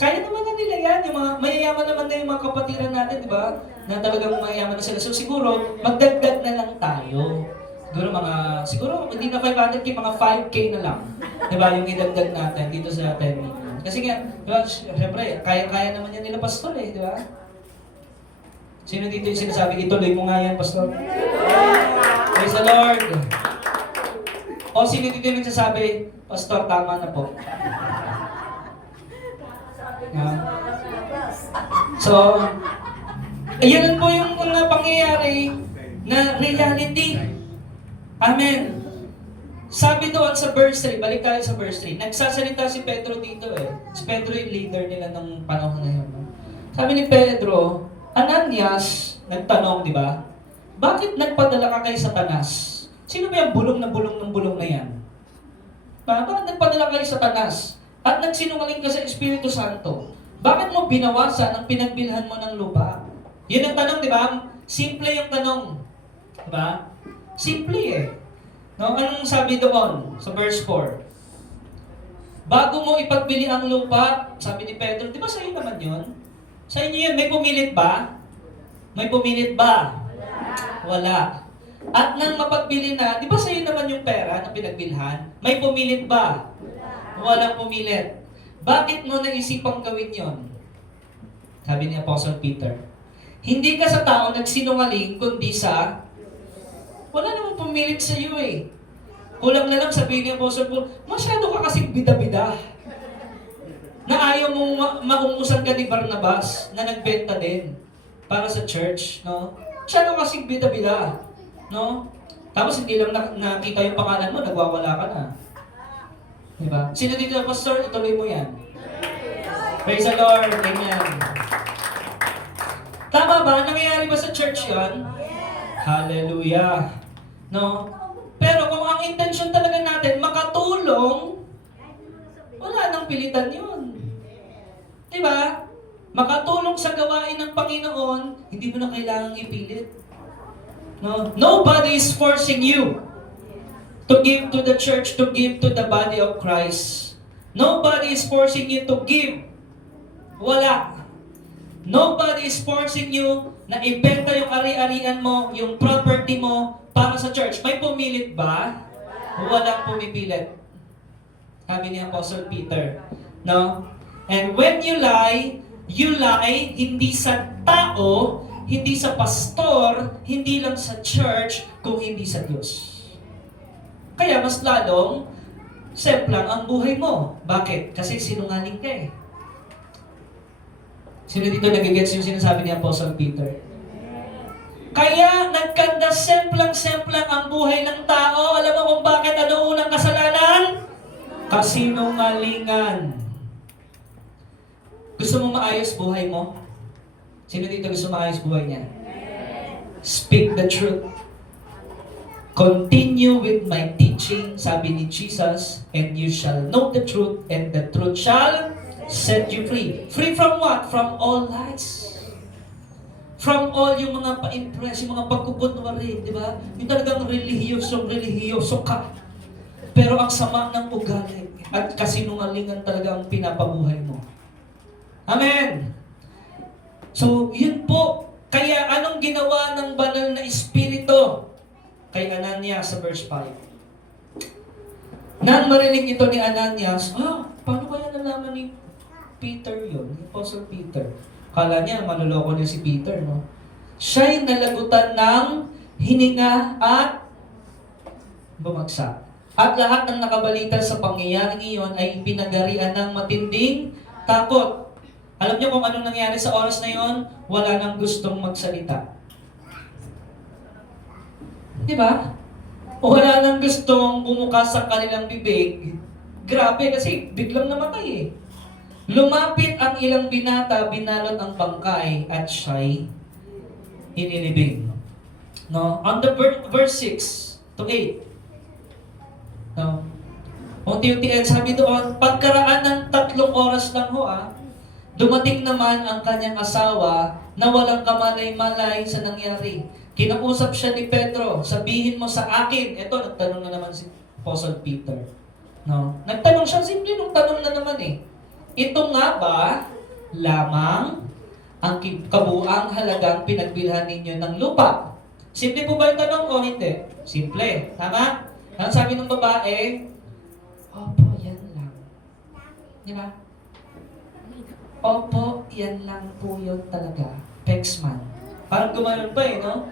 kaya naman na nila yan. Yung mga, mayayaman naman na yung mga kapatiran natin, di ba? Na talagang mayayaman na sila. So siguro, magdagdag na lang tayo. Siguro hindi na 500K, mga 5K na lang. Di ba? Yung idagdag natin dito sa 10 million. Kasi nga, di ba, syempre, kaya naman yan nila pastor eh, di ba? Sino dito yung sinasabi, ituloy mo nga yan, pastor? Praise the Lord! O sino dito yung nagsasabi, pastor, tama na po. Yeah. So, ayan po yung mga pangyayari na reality. Amen. Sabi doon sa verse 3, balik tayo sa verse 3, nagsasalita si Pedro dito eh. Si Pedro yung leader nila ng panahon na yun. Sabi ni Pedro, Ananias, nagtanong, di ba? Bakit nagpadala ka kay Satanas? Sino ba yung bulong na yan? Bakit nagpadala kay Satanas? At nagsinungaling ka sa Espiritu Santo? Bakit mo binawasan ang pinagbilhan mo ng lupa? Yun ang tanong, di ba? Simple yung tanong. Di ba? Simple eh. No? Anong sabi doon sa verse 4? Bago mo ipagbili ang lupa, sabi ni Pedro, di ba sa iyo naman yun? Sa inyo yun, may pumilit ba? May pumilit ba? Wala. At nang mapagbili na, di ba sa iyo naman yung pera na pinagbilhan? May pumilit ba? Walang pumilit. Bakit mo naisipang gawin yon? Sabi ni Apostle Peter, hindi ka sa tao nagsinungaling, kundi sa... Wala namang pumilit sa iyo eh. Kulang na lang sabihin ni Apostle Paul, masyado ka kasing bida-bida. Na ayaw mong maungusan ka ni Barnabas na nagbenta din para sa church, no? Masyado kasing bida-bida, no? Tapos hindi lang nakita yung pangalan mo, nagwawala ka na. Diba? Sino dito na, Pastor? Ituloy mo yan. Praise the Lord. Amen. Tama ba? Nangyayari ba sa church yan? Hallelujah. No? Pero kung ang intensyon talaga natin makatulong, wala nang pilitan yun. Diba? Makatulong sa gawain ng Panginoon, hindi mo na kailangang ipilit. No? Nobody is forcing you to give to the church, to give to the body of Christ. Nobody is forcing you to give. Wala. Nobody is forcing you na ibenta yung ari-arian mo, yung property mo, para sa church. May pumilit ba? Walang pumipilit. Sabi ni Apostle Peter. No? And when you lie hindi sa tao, hindi sa pastor, hindi lang sa church, kung hindi sa Diyos. Kaya mas lalong semplang ang buhay mo. Bakit? Kasi sinungaling ka eh. Sino dito nagigets yung sinasabi ni Apostle Peter? Kaya nagkanda semplang-semplang ang buhay ng tao. Alam mo kung bakit? Ano unang kasalanan? Kasinungalingan. Gusto mo maayos buhay mo? Sino dito gusto maayos buhay niya? Speak the truth. Continue with my teaching, sabi ni Jesus, and you shall know the truth, and the truth shall set you free. Free from what? From all lies. From all yung mga pa-impress, yung mga pagkukunwari, di ba? Yung talagang relihiyoso ka. Pero ang sama ng ugali at kasinungalingan talaga ang pinapabuhay mo. Amen! So, yun po. Kaya anong ginawa ng banal na espiritu kay Ananias sa verse 5? Nang marinig ito ni Ananias, paano kaya nalaman ni Peter yun? Ni Apostle Peter. Kala niya, manloloko niya si Peter, no? Siya'y nalagutan ng hininga at bumagsak. At lahat ng nakabalita sa pangyayaring iyon ay pinagarian ng matinding takot. Alam niyo kung anong nangyari sa oras na iyon? Wala nang gustong magsalita. Di ba? Wala nang gustong bumukas sa kanilang bibig. Grabe kasi biglang namatay eh. Lumapit ang ilang binata, binalot ang bangkay, at siya'y inilibing. No? On the verse 6 to 8. No? Unti-unti, sabi doon, pagkaraan ng 3 oras lang dumating naman ang kanyang asawa na walang kamalay-malay sa nangyari. Kinausap siya ni Pedro, sabihin mo sa akin. Ito, nagtanong na naman si Apostle Peter. No? Nagtanong siya, simple nung tanong na naman eh. Ito nga ba lamang ang kabuang halagang pinagbilhan ninyo ng lupa? Simple po ba yung tanong o hindi? Simple. Tama? Ang sabi ng babae, opo, yan lang. Di ba? Opo, yan lang po yun talaga. Pexman. Parang gumanon pa no?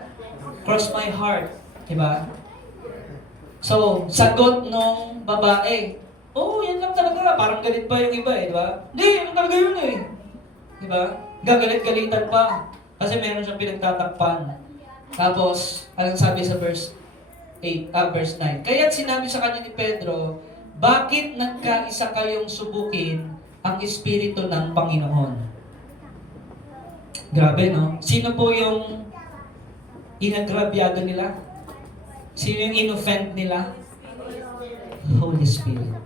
Cross my heart. Di ba? So, sagot nung babae, yan lang talaga. Parang galit pa yung iba di ba? Hindi, yan talaga yun Di ba? Gagalit-galitan pa. Kasi meron siyang pinagtatakpan. Tapos, anong sabi sa verse 9? Kaya't sinabi sa kanya ni Pedro, bakit nagkaisa kayong subukin ang Espiritu ng Panginoon? Grabe, no? Sino po yung inagrabyado nila? Sino yung inoffend nila? Holy Spirit.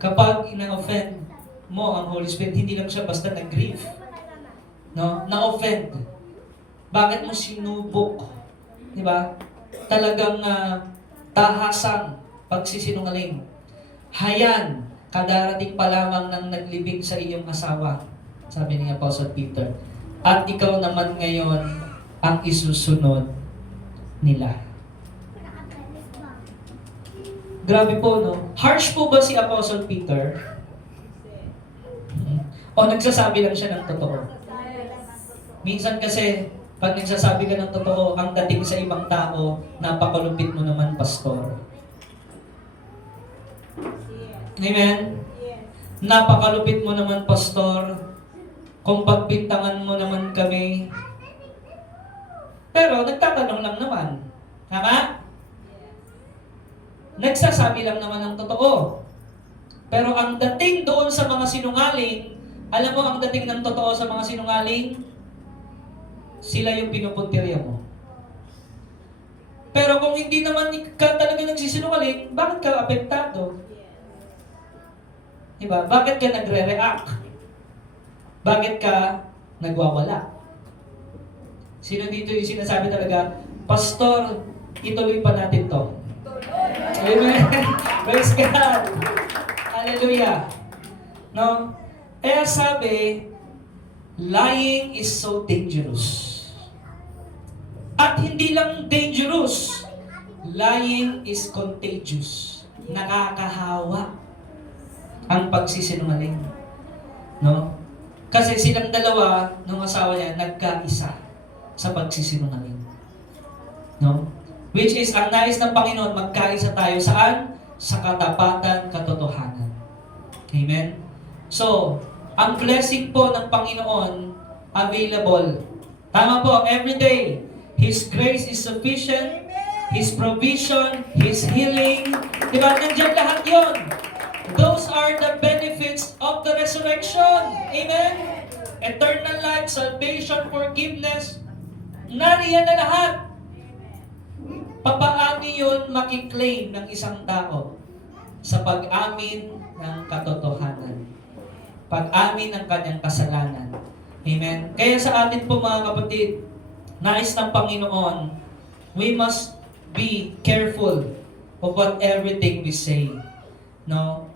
Kapag ina-offend mo ang Holy Spirit, hindi lang siya basta nag-grieve. No? Na-offend. Bakit mo sinubok? Di ba? talagang tahasang pagsisinungaling. Hayan, kadarating pa lamang ng naglibing sa iyong asawa, sabi ni Apostle Peter. At ikaw naman ngayon ang isusunod nila. Grabe po, no? Harsh po ba si Apostle Peter? O nagsasabi lang siya ng totoo? Minsan kasi, pag nagsasabi ka ng totoo, ang dating sa ibang tao, napakalupit mo naman, pastor. Amen? Napakalupit mo naman, pastor. Kung pagbintangan mo naman kami. Pero nagtatanong lang naman. Tama? Nagsasabi lang naman ng totoo. Pero ang dating doon sa mga sinungaling, alam mo ang dating ng totoo sa mga sinungaling? Sila yung pinupuntirya mo. Pero kung hindi naman ka talaga nagsisinungaling, bakit ka apektado? Diba? Bakit ka nagre-react? Bakit ka nagwawala? Sino dito yung sinasabi talaga, Pastor, ituloy pa natin to. Amen. Praise God. Hallelujah. No? Kaya sabi, lying is so dangerous. At hindi lang dangerous, lying is contagious. Nakakahawa ang pagsisinungaling. No? Kasi silang dalawa, nung asawa niya, nagkaisa sa pagsisinungaling. No? Which is, ang nais ng Panginoon, magkaisa tayo saan? Sa katapatan, katotohanan. Amen? So, ang blessing po ng Panginoon, available. Tama po, every day. His grace is sufficient. His provision, His healing. Diba? Nandiyan lahat yon. Those are the benefits of the resurrection. Amen? Eternal life, salvation, forgiveness. Nariyan na lahat. Papaano yun makiklaim ng isang tao? Sa pag-amin ng katotohanan. Pag-amin ng kanyang kasalanan. Amen? Kaya sa atin po mga kapatid, nais ng Panginoon, we must be careful of what everything we say. No?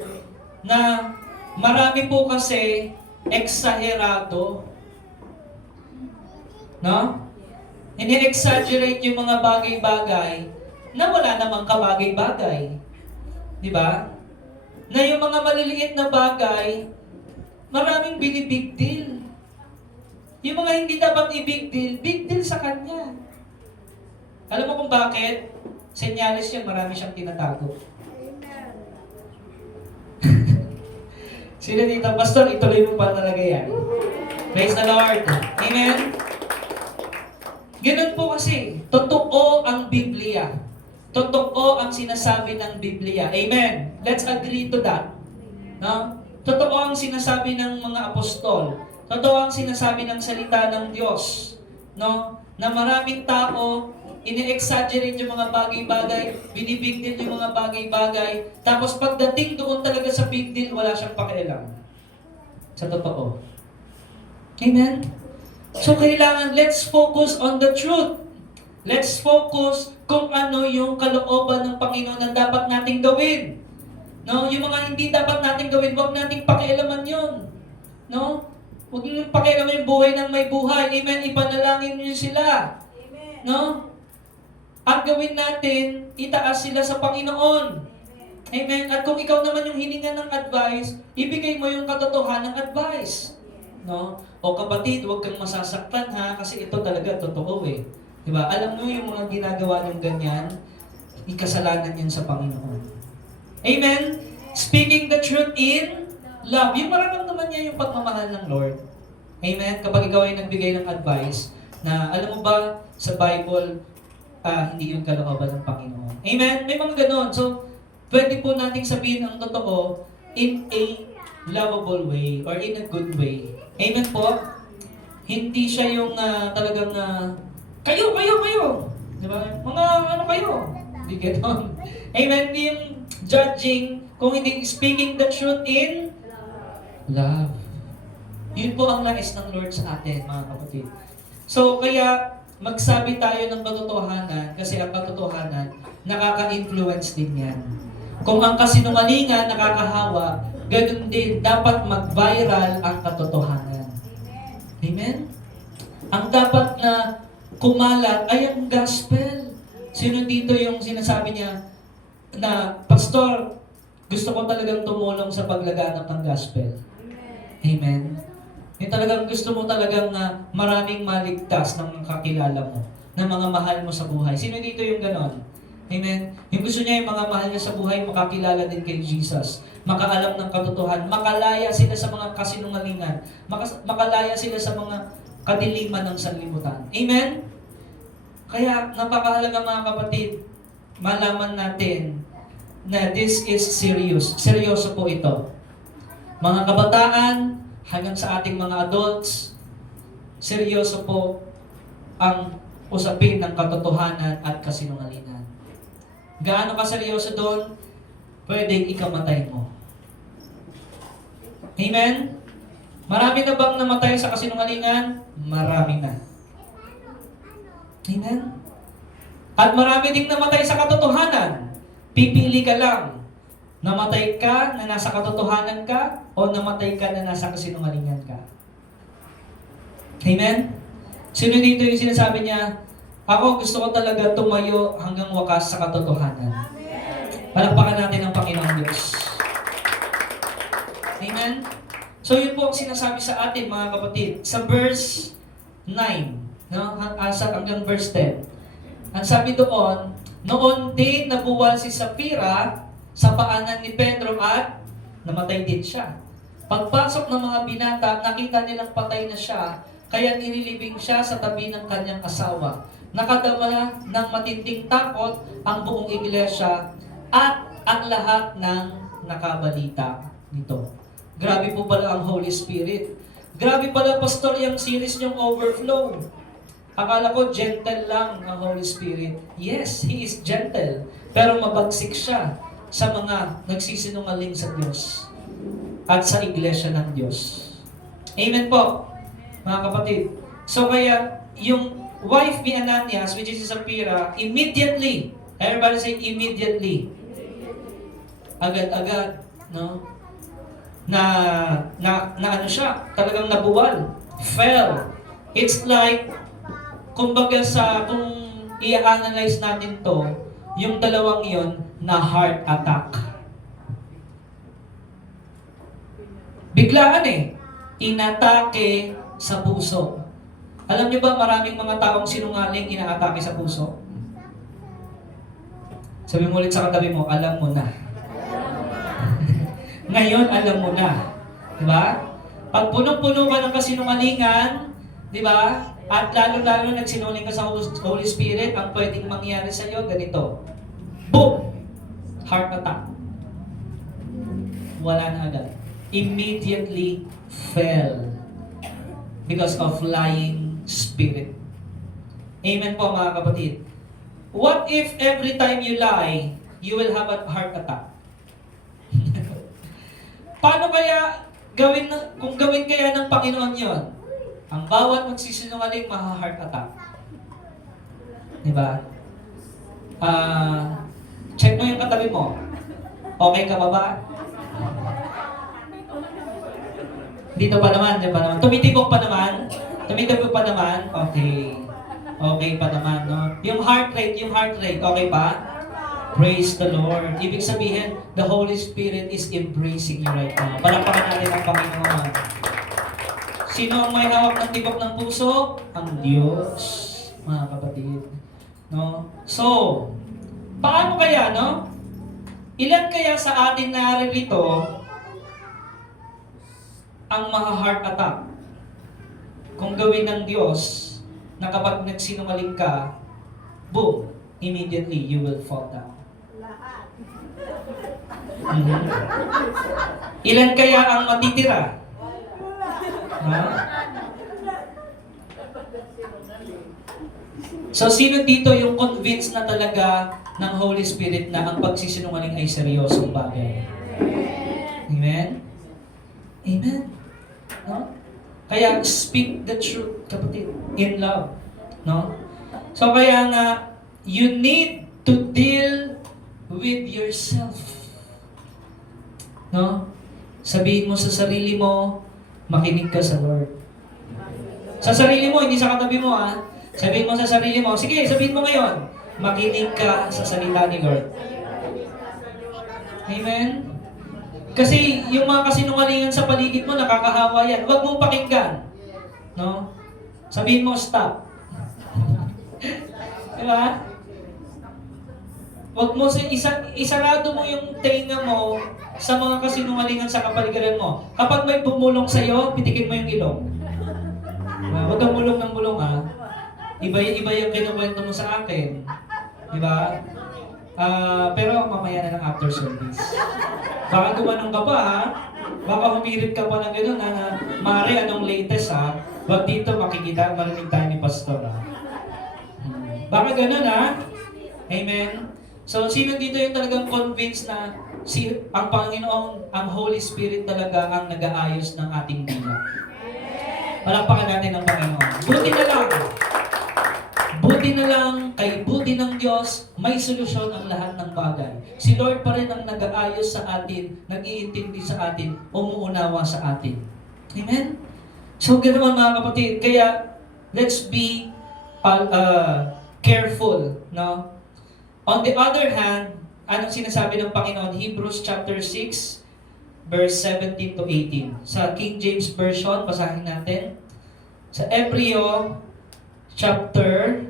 Na marami po kasi eksaherado. No? Ini-exaggerate yung mga bagay-bagay na wala namang kabagay-bagay. Di ba? Na yung mga maliliit na bagay, maraming binibig deal. Yung mga hindi dapat i-big deal sa kanya. Alam mo kung bakit? Senyales yan, marami siyang tinatago. Sino dito, Pastor, ituloy mo pa talaga yan. Praise the Lord. Amen? Ganun po kasi, totoo ang Biblia. Totoo ang sinasabi ng Biblia. Amen? Let's agree to that. No? Totoo ang sinasabi ng mga apostol. Totoo ang sinasabi ng salita ng Diyos. No? Na maraming tao, ini-exaggerate yung mga bagay-bagay, binibig deal yung mga bagay-bagay, tapos pagdating doon talaga sa big deal, wala siyang pakialam. Sa totoo. Amen? So kailangan, let's focus on the truth. Let's focus kung ano yung kalooban ng Panginoon na dapat nating gawin. No? Yung mga hindi dapat nating gawin, huwag nating pakialaman yun. No? Huwag nyo pakialaman yung buhay ng may buhay. Amen? Ipanalangin nyo sila. Amen. No? Ang gawin natin, itaas sila sa Panginoon. Amen? At kung ikaw naman yung hininga ng advice, ibigay mo yung katotohanan ng advice. No? O kapatid, huwag kang masasaktan ha, kasi ito talaga totoo eh. Diba? Alam mo yung mga ginagawa ng ganyan, ikasalanan yan sa Panginoon. Amen? Speaking the truth in love. Yung mararamdaman niya yung pagmamahal ng Lord. Amen? Kapag ikaw ay nagbigay ng advice, na alam mo ba, sa Bible, hindi yung kalooban ng Panginoon. Amen? May mga ganon. So, pwede po nating sabihin ang totoo in a lovable way or in a good way. Amen po? Hindi siya yung talagang kayo! Di ba? Mga ano kayo? Hindi ganon. Amen? Hindi yung judging, kung hindi speaking the truth in love. Yun po ang nais ng Lord sa atin, mga kapatid. So, kaya, magsabi tayo ng katotohanan kasi ang katotohanan, nakaka-influence din yan. Kung ang kasinungalingan nakakahawa, ganun din, dapat mag-viral ang katotohanan. Amen? Ang dapat na kumalat ay ang gospel. Sino dito yung sinasabi niya na, Pastor, gusto ko talagang tumulong sa paglaganap ng gospel? Amen? Yung talagang gusto mo talagang na maraming maligtas ng mga kakilala mo, ng mga mahal mo sa buhay. Sino dito yung ganon? Amen? Yung gusto niya yung mga mahal niya sa buhay, makakilala din kay Jesus, makaalam ng katotohanan, makalaya sila sa mga kasinungalingan, makalaya sila sa mga kadiliman ng sanlibutan. Amen? Kaya napakahalaga mga kapatid, malaman natin na this is serious. Seryoso po ito. Mga kabataan, hanggang sa ating mga adults, seryoso po ang usapin ng katotohanan at kasinungalingan. Gaano ka seryoso doon, pwedeng ikamatay mo. Amen? Marami na bang namatay sa kasinungalingan? Marami na. Amen? At marami ding namatay sa katotohanan. Pipili ka lang. Namatay ka na nasa katotohanan ka o namatay ka na nasa kasinungalingan ka. Amen? Sino dito yung sinasabi niya, ako gusto ko talaga tumayo hanggang wakas sa katotohanan. Palakpakan natin ang Panginoong Diyos. Amen? So yun po ang sinasabi sa atin mga kapatid. Sa verse 9, no? Hanggang verse 10. Ang sabi doon, noon din nabuwal si Sapphira sa paanan ni Pedro at namatay din siya. Pagpasok ng mga binata, nakita nilang patay na siya, kaya nililibing siya sa tabi ng kanyang asawa. Nakadama ng matinding takot ang buong iglesia at ang lahat ng nakabalita nito. Grabe po pala ang Holy Spirit. Grabe pala, Pastor, yung series niyong Overflow. Akala ko gentle lang ang Holy Spirit. Yes, He is gentle. Pero mabagsik siya sa mga nagsisinungaling sa Diyos at sa iglesia ng Diyos. Amen po, mga kapatid. So kaya, yung wife ni Ananias, which is si Sapphira, immediately, everybody say immediately, agad-agad, no? Na ano siya, talagang nabuwal, fell. It's like, kumbaga kung i-analyze natin to, yung dalawang yon na heart attack. Biglaan inatake sa puso. Alam niyo ba maraming mga taong sinungaling inaatake sa puso? Sabi mo ulit sa katabi mo, alam mo na. Ngayon, alam mo na. Diba? Pag punong-puno ka ng kasinungalingan, diba? At lalo-lalo nagsinungaling ka sa Holy Spirit, ang pwedeng mangyari sa iyo, ganito. Boom! Heart attack. Wala na agad. Immediately fell because of lying spirit. Amen po mga kapatid. What if every time you lie, you will have a heart attack? Paano kaya kung gawin kaya ng Panginoon yon? Ang bawat magsisinungaling maha-heart attack. Diba? Check mo yung katabi mo. Okay ka ba? Dito pa naman, dito pa naman. Tumitibok pa naman? Tumitibok pa naman? Okay. Okay pa naman, no? Yung heart rate, okay pa? Praise the Lord. Ibig sabihin, the Holy Spirit is embracing you right now. Palakpakan natin ang Panginoon. Sino ang may hawak ng tibok ng puso? Ang Diyos, mga kapatid. No? So, paano kaya, no? Ilan kaya sa atin naririto ang heart attack? Kung gawin ng Diyos na kapag nagsinungaling ka, boom, immediately you will fall down. Mm-hmm. Ilan kaya ang matitira? Ha? So, sino dito yung convinced na talaga ng Holy Spirit na ang pagsisinungaling ay seryosong bagay? Amen? Amen? No? Kaya, speak the truth, kapatid, in love. No? So kaya nga, you need to deal with yourself. No? Sabihin mo sa sarili mo, makinig ka sa Lord. Sa sarili mo, hindi sa katabi mo ha. Sabihin mo sa sarili mo, sige, sabihin mo ngayon, makinig ka sa salita ni Lord. Amen? Kasi yung mga kasinungalingan sa paligid mo, nakakahawa yan. Huwag mong pakinggan. No? Sabihin mo, stop. Diba? Huwag mo isarado mo yung tenga mo sa mga kasinungalingan sa kapaligiran mo. Kapag may bumulong sa'yo, pitikin mo yung ilong. Huwag kang mulong ng mulong ha. Iba yung kinukwento mo sa akin. Diba? Pero mamaya na ng after service. Baka gumanong ka pa ha. Baka humirit ka pa ng gano'n na Mare, anong latest ha? Huwag dito makikita, marinig tayo ni Pastor ha. Baka gano'n ha. Amen? So, sino dito yung talagang convinced na ang Panginoon, ang Holy Spirit talaga ang nag-aayos ng ating bilang? Palakpakan natin ang Panginoon. Buti na lang, kay buti ng Diyos, may solusyon ang lahat ng bagay. Si Lord pa rin ang nag-aayos sa atin, nag-iintindi sa atin, umuunawa sa atin. Amen? So, ganoon mga kapatid. Kaya, let's be careful, no? On the other hand, anong sinasabi ng Panginoon? Hebrews chapter 6, verse 17 to 18. Sa King James Version, basahin natin. Sa Hebreo chapter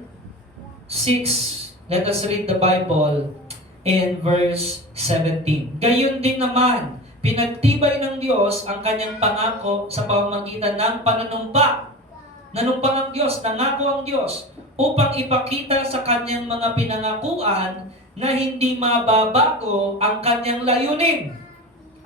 6, let us read the Bible in verse 17. Gayon din naman, pinagtibay ng Diyos ang kanyang pangako sa pamamagitan ng panunumpa. Nanumpang ang Diyos, nangako ang Diyos, upang ipakita sa kanyang mga pinangakuan na hindi mababago ang kanyang layunin.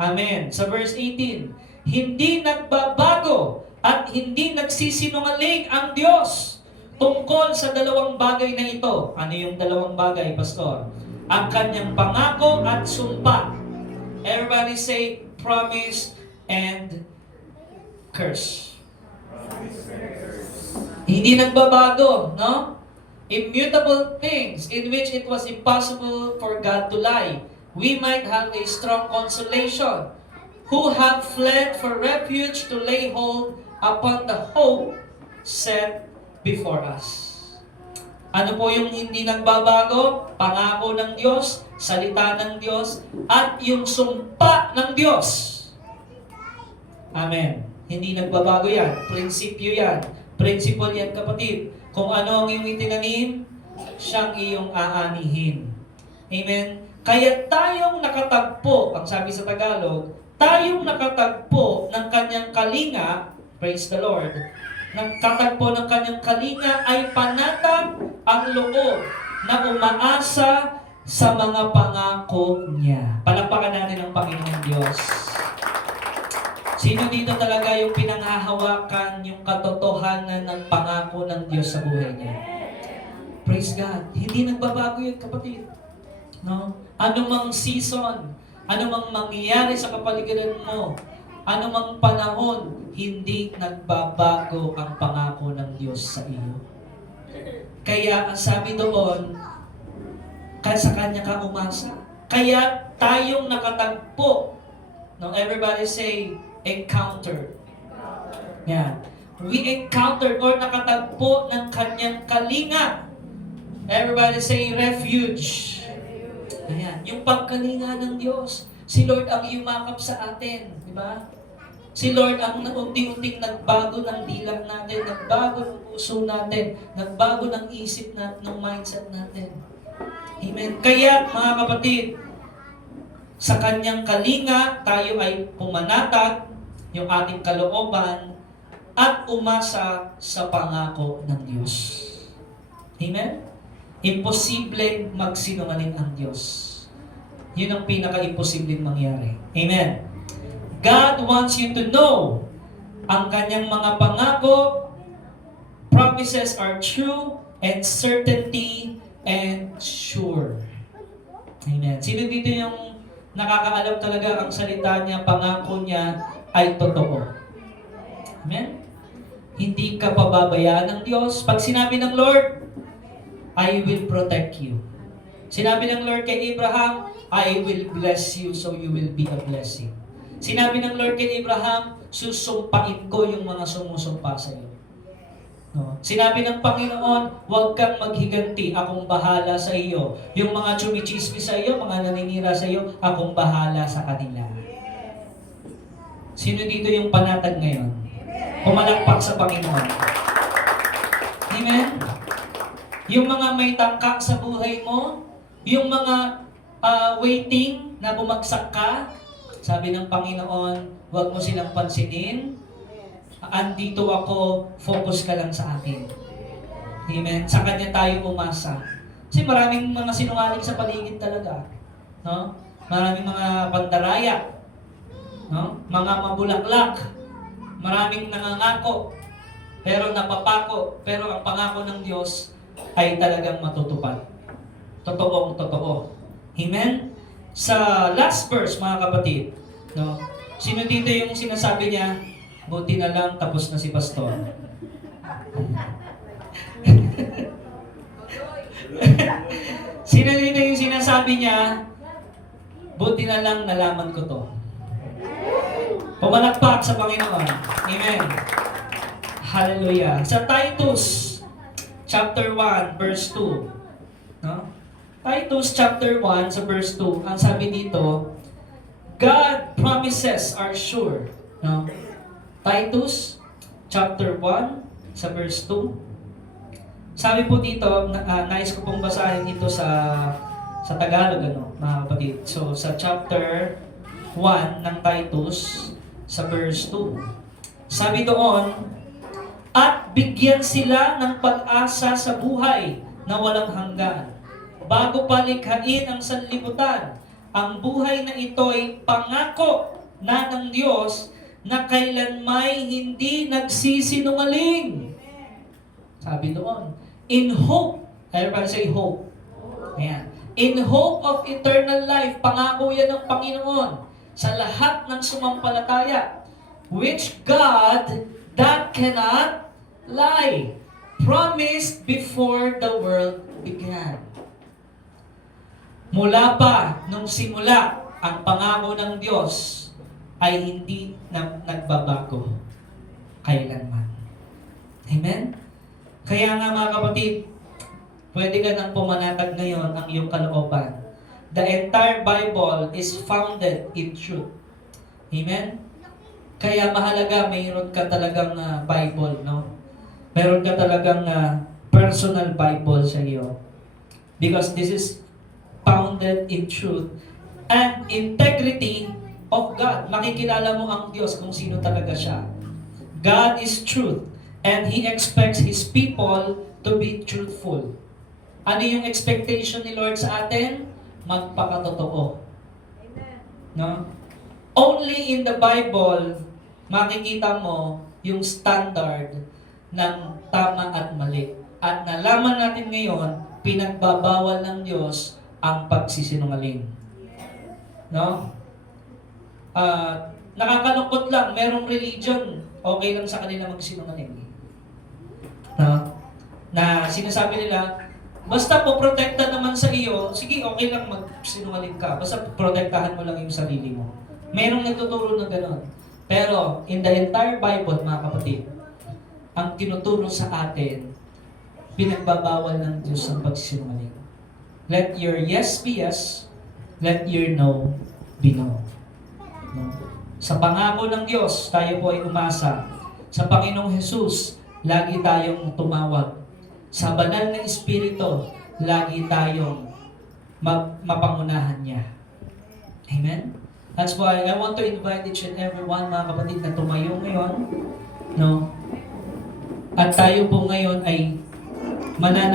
Amen. Sa verse 18, hindi nagbabago at hindi nagsisinungaling ang Diyos tungkol sa dalawang bagay na ito. Ano yung dalawang bagay, Pastor? Ang kanyang pangako at sumpa. Everybody say, promise and curse. Hindi nagbabago, no? Immutable things in which it was impossible for God to lie. We might have a strong consolation, who have fled for refuge to lay hold upon the hope set before us. Ano po yung hindi nagbabago? Pangako ng Diyos, salita ng Diyos, at yung sumpa ng Diyos. Amen. Hindi nagbabago yan. Prinsipyo yan. Principle yan, kapatid. Kung ano ang iyong itinanim, siyang iyong aanihin. Amen? Kaya tayong nakatagpo, ang sabi sa Tagalog, tayong nakatagpo ng kanyang kalinga, praise the Lord, nakatagpo ng kanyang kalinga ay panatag ang loob na umaasa sa mga pangako niya. Palakpakan natin ang Panginoong Diyos. Sino dito talaga yung pinanghahawakan yung katotohanan ng pangako ng Diyos sa buhay niya? Praise God. Hindi nagbabago yun, kapatid. No? Ano mang season, ano mang mangyayari sa kapaligiran mo, ano mang panahon, hindi nagbabago ang pangako ng Diyos sa iyo. Kaya ang sabi doon, sa Kanya ka umasa. Kaya tayong nakatagpo. No, everybody say, encounter. Yan. We encountered or nakatagpo ng kanyang kalinga. Everybody say refuge. Ayan. Yung pagkalinga ng Diyos. Si Lord ang yumakap sa atin. Di ba? Si Lord ang unti-unting nagbago ng dilag natin, nagbago ng puso natin, nagbago ng isip natin, ng mindset natin. Amen. Kaya, mga kapatid, sa kanyang kalinga, tayo ay pumanatag yung ating kalooban at umasa sa pangako ng Diyos. Amen? Imposible magsinungaling ang Diyos. Yun ang pinaka-imposibleng mangyari. Amen? God wants you to know ang kanyang mga pangako, promises are true and certainty and sure. Amen. Sino dito yung nakakaalam talaga ang salita niya, pangako niya ay totoo? Amen? Hindi ka pababayaan ng Diyos. Pag sinabi ng Lord, I will protect you. Sinabi ng Lord kay Abraham, I will bless you so you will be a blessing. Sinabi ng Lord kay Abraham, susumpain ko yung mga sumusumpa sa iyo. No? Sinabi ng Panginoon, huwag kang maghiganti, akong bahala sa iyo. Yung mga chumichismis sa iyo, mga naninira sa iyo, akong bahala sa kanila. Sino dito yung panatag ngayon? Pumalakpak sa Panginoon. Amen? Yung mga may tangka sa buhay mo, yung mga waiting na bumagsak ka, sabi ng Panginoon, huwag mo silang pansinin. Andito ako, focus ka lang sa akin. Amen? Sa Kanya tayo umasa. Kasi maraming mga sinungaling sa paligid talaga. No? Maraming mga pandaraya. No? Mga mabulaklak. Maraming nangangako. Pero napapako. Pero ang pangako ng Diyos ay talagang matutupad. Totoong totoo. Amen? Sa last verse, mga kapatid, no? Sino dito yung sinasabi niya, buti na lang tapos na si pastor? Sino dito yung sinasabi niya, buti na lang nalaman ko to? Pumalakpak sa Panginoon. Amen. Hallelujah. Sa Titus, chapter 1, verse 2. No? Titus chapter 1 sa verse 2, ang sabi dito, God promises are sure. No? Titus chapter 1 sa verse 2. Sabi po dito, nais ko pong basahin ito sa Tagalog, ano, mga kapatid. So, sa chapter 1 ng Titus, sa verse 2. Sabi doon, at bigyan sila ng pag-asa sa buhay na walang hanggan. Bago palikhain ang sanlibutan, ang buhay na ito ay pangako na ng Diyos na kailanmay hindi nagsisinungaling. Sabi doon, in hope, everybody say hope. Ayan. In hope of eternal life, pangako yan ng Panginoon sa lahat ng sumampalataya, which God that cannot lie, promised before the world began. Mula pa nung simula, ang pangako ng Diyos ay hindi nagbabago kailanman. Amen? Kaya nga mga kapatid, pwede ka nang pumanatag ngayon ang iyong kalooban. The entire Bible is founded in truth. Amen? Kaya mahalaga, mayroon ka talagang Bible, no? Mayroon ka talagang personal Bible sa iyo. Because this is founded in truth and integrity of God. Makikilala mo ang Diyos kung sino talaga siya. God is truth and He expects His people to be truthful. Ano yung expectation ni Lord sa atin? Magpakatotoo. No? Only in the Bible, makikita mo yung standard ng tama at mali. At nalaman natin ngayon, pinagbabawal ng Diyos ang pagsisinungaling. No? Nakakalungkot lang, merong religion, okay lang sa kanila magsinungaling. No? Na sinasabi nila, basta po protekta naman sa iyo, sige, okay lang magsinungaling ka. Basta protektahan mo lang yung sarili mo. Merong nagtuturo na gano'n. Pero, in the entire Bible, mga kapatid, ang tinuturo sa atin, pinagbabawal ng Diyos ang pagsisinungaling. Let your yes be yes, let your no be no. No? Sa pangako ng Diyos, tayo po ay umasa. Sa Panginoong Jesus, lagi tayong tumawag. Sa banal na Espiritu, lagi tayong mapangunahan niya. Amen? That's why I want to invite each and every one, mga kapatid, na tumayo ngayon. No? At tayo po ngayon ay mananatili